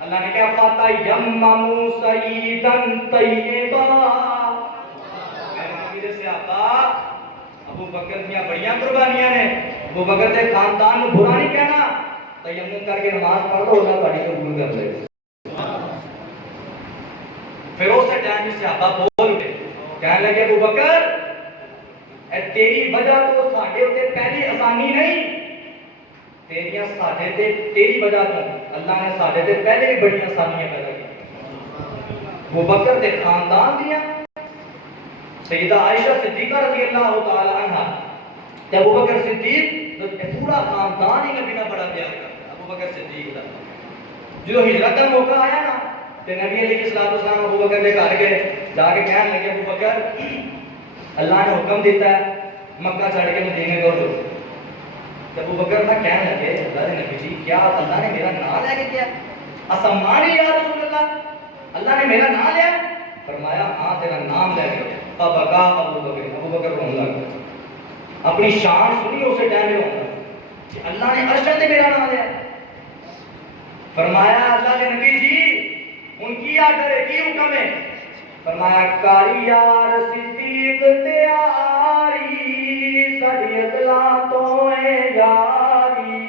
اللہ نے کہا فَتَيَمَّمُوا صَعِيدًا طَيِّبًا. میرے صحابہ ابو بکر دیاں بڑیاں قربانیاں نے, ابو بکر دے خاندان نوں برا نہیں کہنا, تیمم کر کے نماز پڑھ لو اللہ تہاڈی قبول کر لے. پھر اس ٹائم میں صحابہ بول گئے کہنے لگے ابو بکر اے تیری وجہ تو ساڈے تے پہلی آسانی نہیں, تیریاں ساڈے تے تیری وجہ تو اللہ نے ساڈے تے پہلے بھی بڑی آسانیاں پیدا کی. ابو بکر دے خاندان دیاں سیدہ عائشہ صدیقہ رضی اللہ تعالی عنہا تے ابو بکر صدیق پورا خاندان ہی نبی نال بڑا پیار کرتا. ابو بکر صدیق دا جو ہجرت کا موقع آیا نا تے نبی علیہ الصلوۃ والسلام ابو بکر دے گھر گئے, جا کے کہنے لگے ابو بکر اللہ نے حکم دیتا ہے مکہ چھڑ کے مدینے کو جاؤ. تے ابو بکر نہ کہنے لگے اللہ دے نبی جی کیا اللہ نے میرا نام لے کے کیا؟ اسمانی یا رسول اللہ نے میرا نام لیا؟ فرمایا ہاں تیرا نام لے کے. فبکا ابو بکر رونے لگا, اپنی شان سنی اسے ٹائم میں رونا کہ اللہ نے عرش تے میرا نام لیا. فرمایا اللہ کے نبی جی ان کی آرڈر ہے, کی حکم ہے؟ فرمایا کاری یار صدیق تیاری ساڈی اصلاح تو ہے یاری.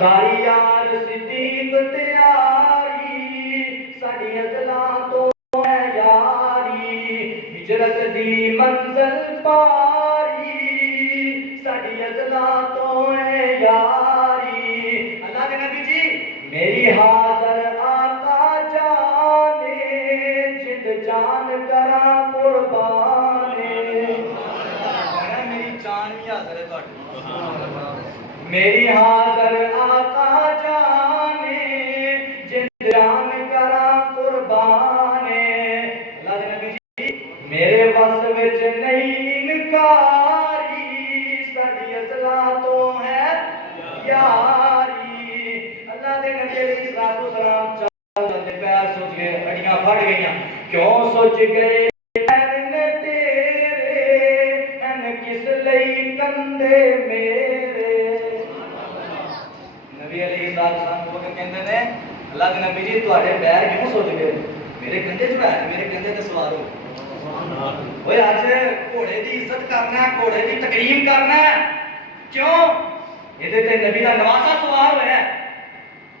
کاری یار صدیق پہچان بھی حاضر ہے تھوڑی میری حاضر آقا جانے جان کرا قربانے اللہ دے نبی جی میرے وس وچ نہیں انکاری ساڈی اصلاح تو ہے یاری اللہ دے نبی علیہ الصلوۃ والسلام چل دے پیر سوچ کے اڑیاں پھٹ گئیاں کیوں سوچ گئے کندے میرے نبی علیہ السلام کو کہندے نے اللہ کے نبی جی تواڈے پیر کیوں سوچ گئے میرے کندھے جو ہے میرے کندھے تے سوار ہو اوے اج گھوڑے دی عزت کرنا ہے گھوڑے دی تکریم کرنا ہے کیوں یہ تے نبی دا نواسا سوار ہوا ہے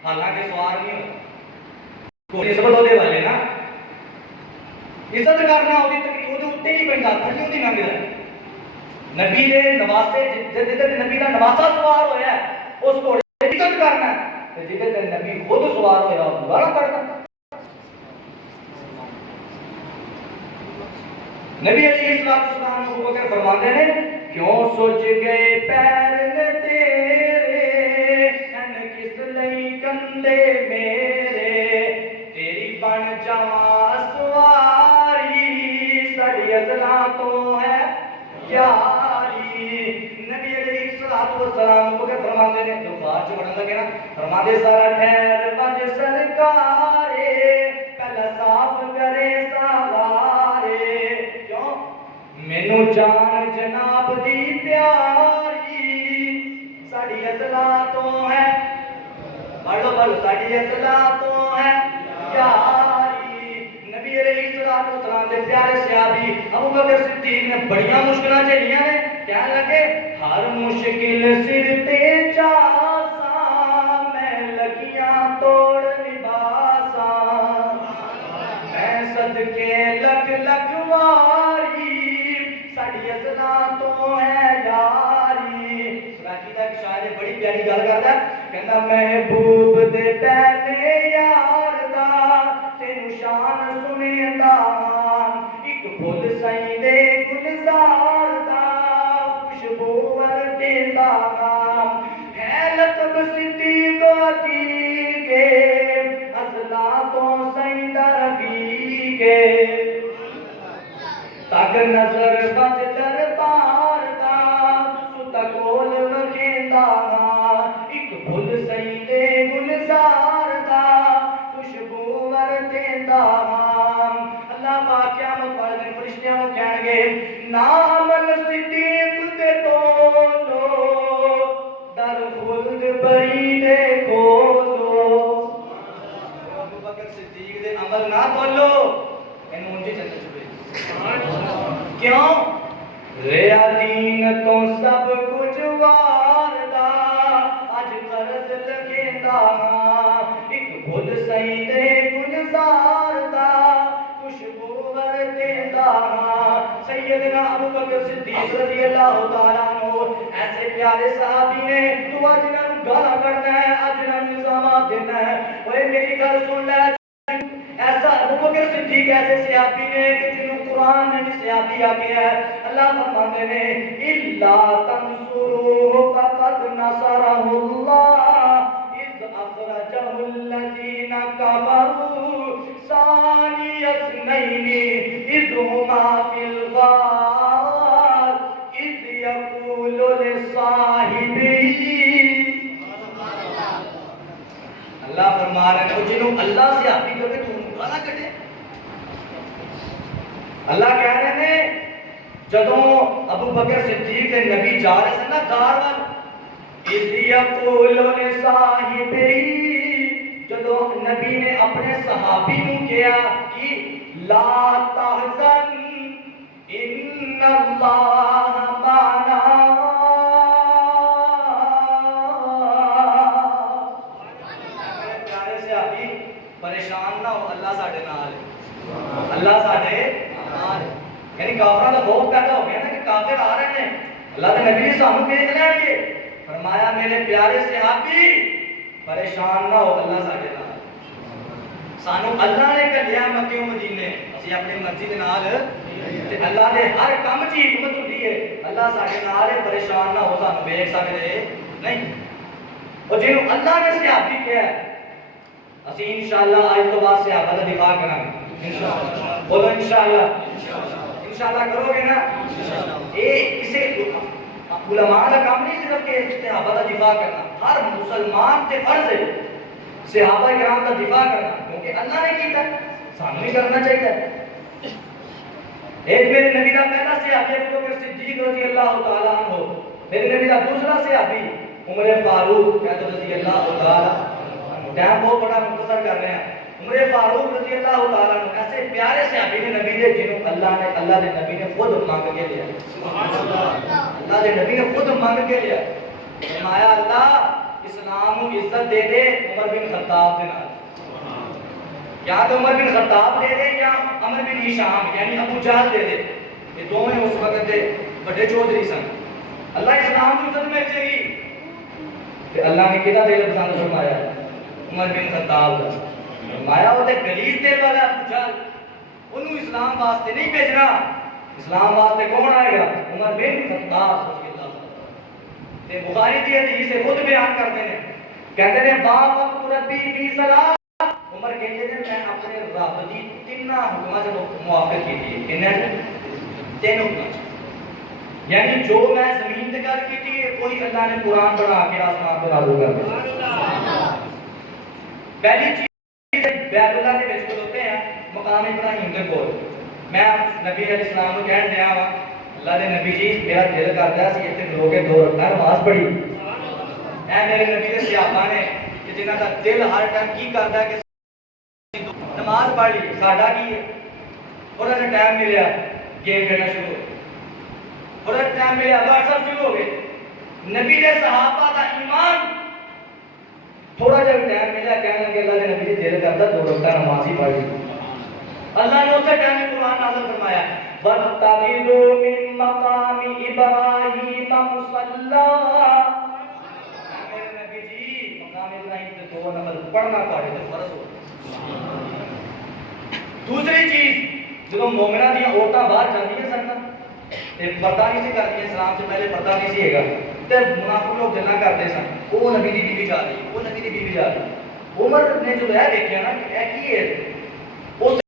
حالانکہ سوار نہیں ہو گھوڑے سب دے والے نا عزت کرنا وہ تکریم وہ اوتے نہیں پیندا تھلے دی منگدا نبی دے نواسے جدے نبی دا نواسا سوار ہویا ہے اس گھوڑے دی عزت کرنا ہے تے جدے تے نبی خود سوار ہویا او دوبارہ کرنا نبی علیہ السلام کو کہ فرماتے ہیں کیوں سوچ گئے پیر نے تیرے ان کس لئی کندے میرے تیری بن جاواں سواری ساڈی اصلاح تو ہے یاری نبی علیہ الصلوۃ والسلام کو کہ فرماتے ہیں جو بات پڑھن لگے نا فرماتے سارا ٹھہر وج سرکارے پہلا صاف کرے سوارے کیوں مینوں جان جناب دی پیاری ساڈی اصلاح تو ہے پڑھو پڑھو ساڈی اصلاح تو ہے یاری نبی علیہ الصلوۃ والسلام دے پیارے صحابی ابو بکر صدیق نے بڑیاں مشکلاں جھیلیاں نے کہنے لگے ہر مشکل سر تے چاساں میں لگیاں توڑ لباساں میں صدقے لکھ لکھ واری ساڈی اصلاح تو ہے یاری سراکی دا ایک شاعر بڑی پیاری گل کردا کہندا محبوب دے پہلے یار دا تینوں شان سنیندا ایک بھول سائیں دے گلزار دا خوشبو ور دیندا ہے لقب صدیق عتیق اصلاح تو سائیں دا رفیق تک نظر بچ دربار دا ستا کول وکھیندا ایک بھول سائیں دے گلزار دا خوشبو ور دیندا اللہ پاک قیامت والے دن فرشتیاں نوں کہن گے نام صدیق دے تولو در خلد بری دے کھولو ابو بکر صدیق دے عمل نہ تولو اینوں اونجی چلے چھوڑے کیوں ریا دین تو سب کچھ واردا اج قرض لگیندا ایک بھول سائیں دے گلزار دا خوشبو ور دیندا سیدنا ابو بکر صدیق رضی اللہ تعالیٰ عنہ ایسے پیارے صحابی نے تو اج انہاں نوں گالاں کڈنا ہے اج انہاں نوں الزامات دینا ہے اوے میری گل سن لے ایسا ابو بکر صدیق ایسے صحابی نے کہ جنہوں قرآن نے صحابی آگے ہے اللہ فرماتے ہیں اِلَّا تَنْصُرُوهُ فَقَدْ نَصَرَهُ اللَّهُ إِذْ أَخْرَجَهُ الَّذِينَ كَفَرُوا ثَانِيَ اثْنَيْنِ إِذْ هُمَا فِي الْغَارِ إِذْ يَقُولُ لِصَاحِبِهِ اللہ فرما رہے ہیں جنہوں اللہ سے آپ کی کرے تو گالا کٹے اللہ کہہ رہے ہیں جدوں ابو بکر صدیق کے نبی جا رہے ہیں نا غار وال اذ یقول لصاحبہ جدوں نبی نے اپنے صحابی نوں کہا کہ لا تحزن ان اللہ معنا پریشان نہ ہو اللہ ساڈے نال ہے اللہ ساڈے نال ہے یعنی کافراں دا خوف پیدا ہو گیا نا کہ کافر آ رہے ہیں اللہ دے نبی سانوں بھیج لین گے فرمایا میرے پیارے صحابی پریشان نہ ہو اللہ ساڈے نال سانوں اللہ نے کلیا مکے و مدینے اسی اپنی مرضی دے نال تے اللہ دے ہر کم چ حکمت ہوندی ہوتی ہے اللہ ساڈے نال ہے پریشان نہ ہو سانو ویکھ سکدے نہیں اور جنوں اللہ نے صحابی کہا ہے اسی انشاءاللہ آج تو بعد صحابہ کا دفاع کریں گے انشاءاللہ بولو انشاءاللہ انشاءاللہ کرو گے نا یہ کسی علماء کا کام نہیں صرف کہ صحابہ کا دفاع کرنا ہر مسلمان تے فرض ہے صحابہ کرام کا دفاع کرنا کیونکہ اللہ نے کیتا ہے سانوں بھی کرنا چاہیے ایک میرے نبی کا پہلا صحابی ابو بکر صدیق رضی اللہ تعالی عنہ میرے نبی کا دوسرا صحابی عمر فاروق کہتے رضی اللہ تعالی عنہ ٹائم بہت بڑا مختصر کر رہے ہیں عمر فاروق رضی اللہ تعالی عنہ ایسے پیارے صحابی نے نبی دے جنہوں اللہ دے نبی نے خود مانگ کے لیا اللہ دے نبی نے خود مانگ کے لیا فرمایا اللہ اسلام کو عزت دے دے عمر بن خطاب کے نال یا تو عمر بن خطاب دے دے یا عمر بن ہشام یعنی ابو جہل دے دے یہ دونوں اس وقت دے بڑے چودھری سن اللہ اسلام کو عزت مل جائے گی کہ اللہ نے کہا دل پسند فرمایا عمر بن خطاب فرمایا وہ تے گلیس دل والا ابو جہل انہوں اسلام واسطے نہیں بھیجنا اسلام واسطے کون آئے گا عمر بن خطاب رضی اللہ تے بخاری دی حدیث سے خود بیان کرتے ہیں کہتے ہیں با وقت ربی فی صلاۃ عمر کہتے ہیں میں اپنے رب دی تین حکماں سے موافق کی تھی کنے تین حکم یعنی جو میں زمین تے گل کیتی ہے کوئی اللہ نے قرآن بنا کے آسمان تے نازل کر دیا پہلی چیز بیت اللہ دے وچ کھلوتے ہیں مقام ابراہیم دے کول میں نبی علیہ السلام کو کہن دیا وا اللہ دے نبی جی میرا دل کردا ہے سی ایتھے کھلو کے دو رکعت نماز پڑھی اے میرے نبی دے صحابہ نے کہ جنہاں دا دل ہر ٹائم کی کردا ہے کہ نماز پڑھ لی ساڈا کی ہے تھوڑا سا ٹائم ملیا گیم کھیلنا شروع ہو تھوڑا سا ٹائم ملیا واٹس ایپ شروع ہو گئے نبی دے صحابہ دا ایمان تھوڑا جا ٹائم ملیا کہنے لگے اللہ دے نبی دل کردا دو رکعت نماز ہی پڑھ لی اللہ نے اسے ٹائم میں قرآن نازل فرمایا وَاتَّخِذُوا مِن مَّقَامِ إِبْرَاهِيمَ مُصَلًّى میرے نبی جی مقام ابراہیم پہ دو نفل پڑھنا پڑے تو فرض ہو دوسری چیز جب مومنہ دیا عورتیں باہر جاتی ہیں سننا پردہ نہیں سی کرتی ہیں اسلام سے پہلے پردہ نہیں سی ہے گا تے منافق لوگ گلاں کرتے سن وہ نبی دی بیوی جا رہی وہ نبی دی بیوی جا رہی عمر نے جو ہے دیکھیا نا کہ اے کی ہے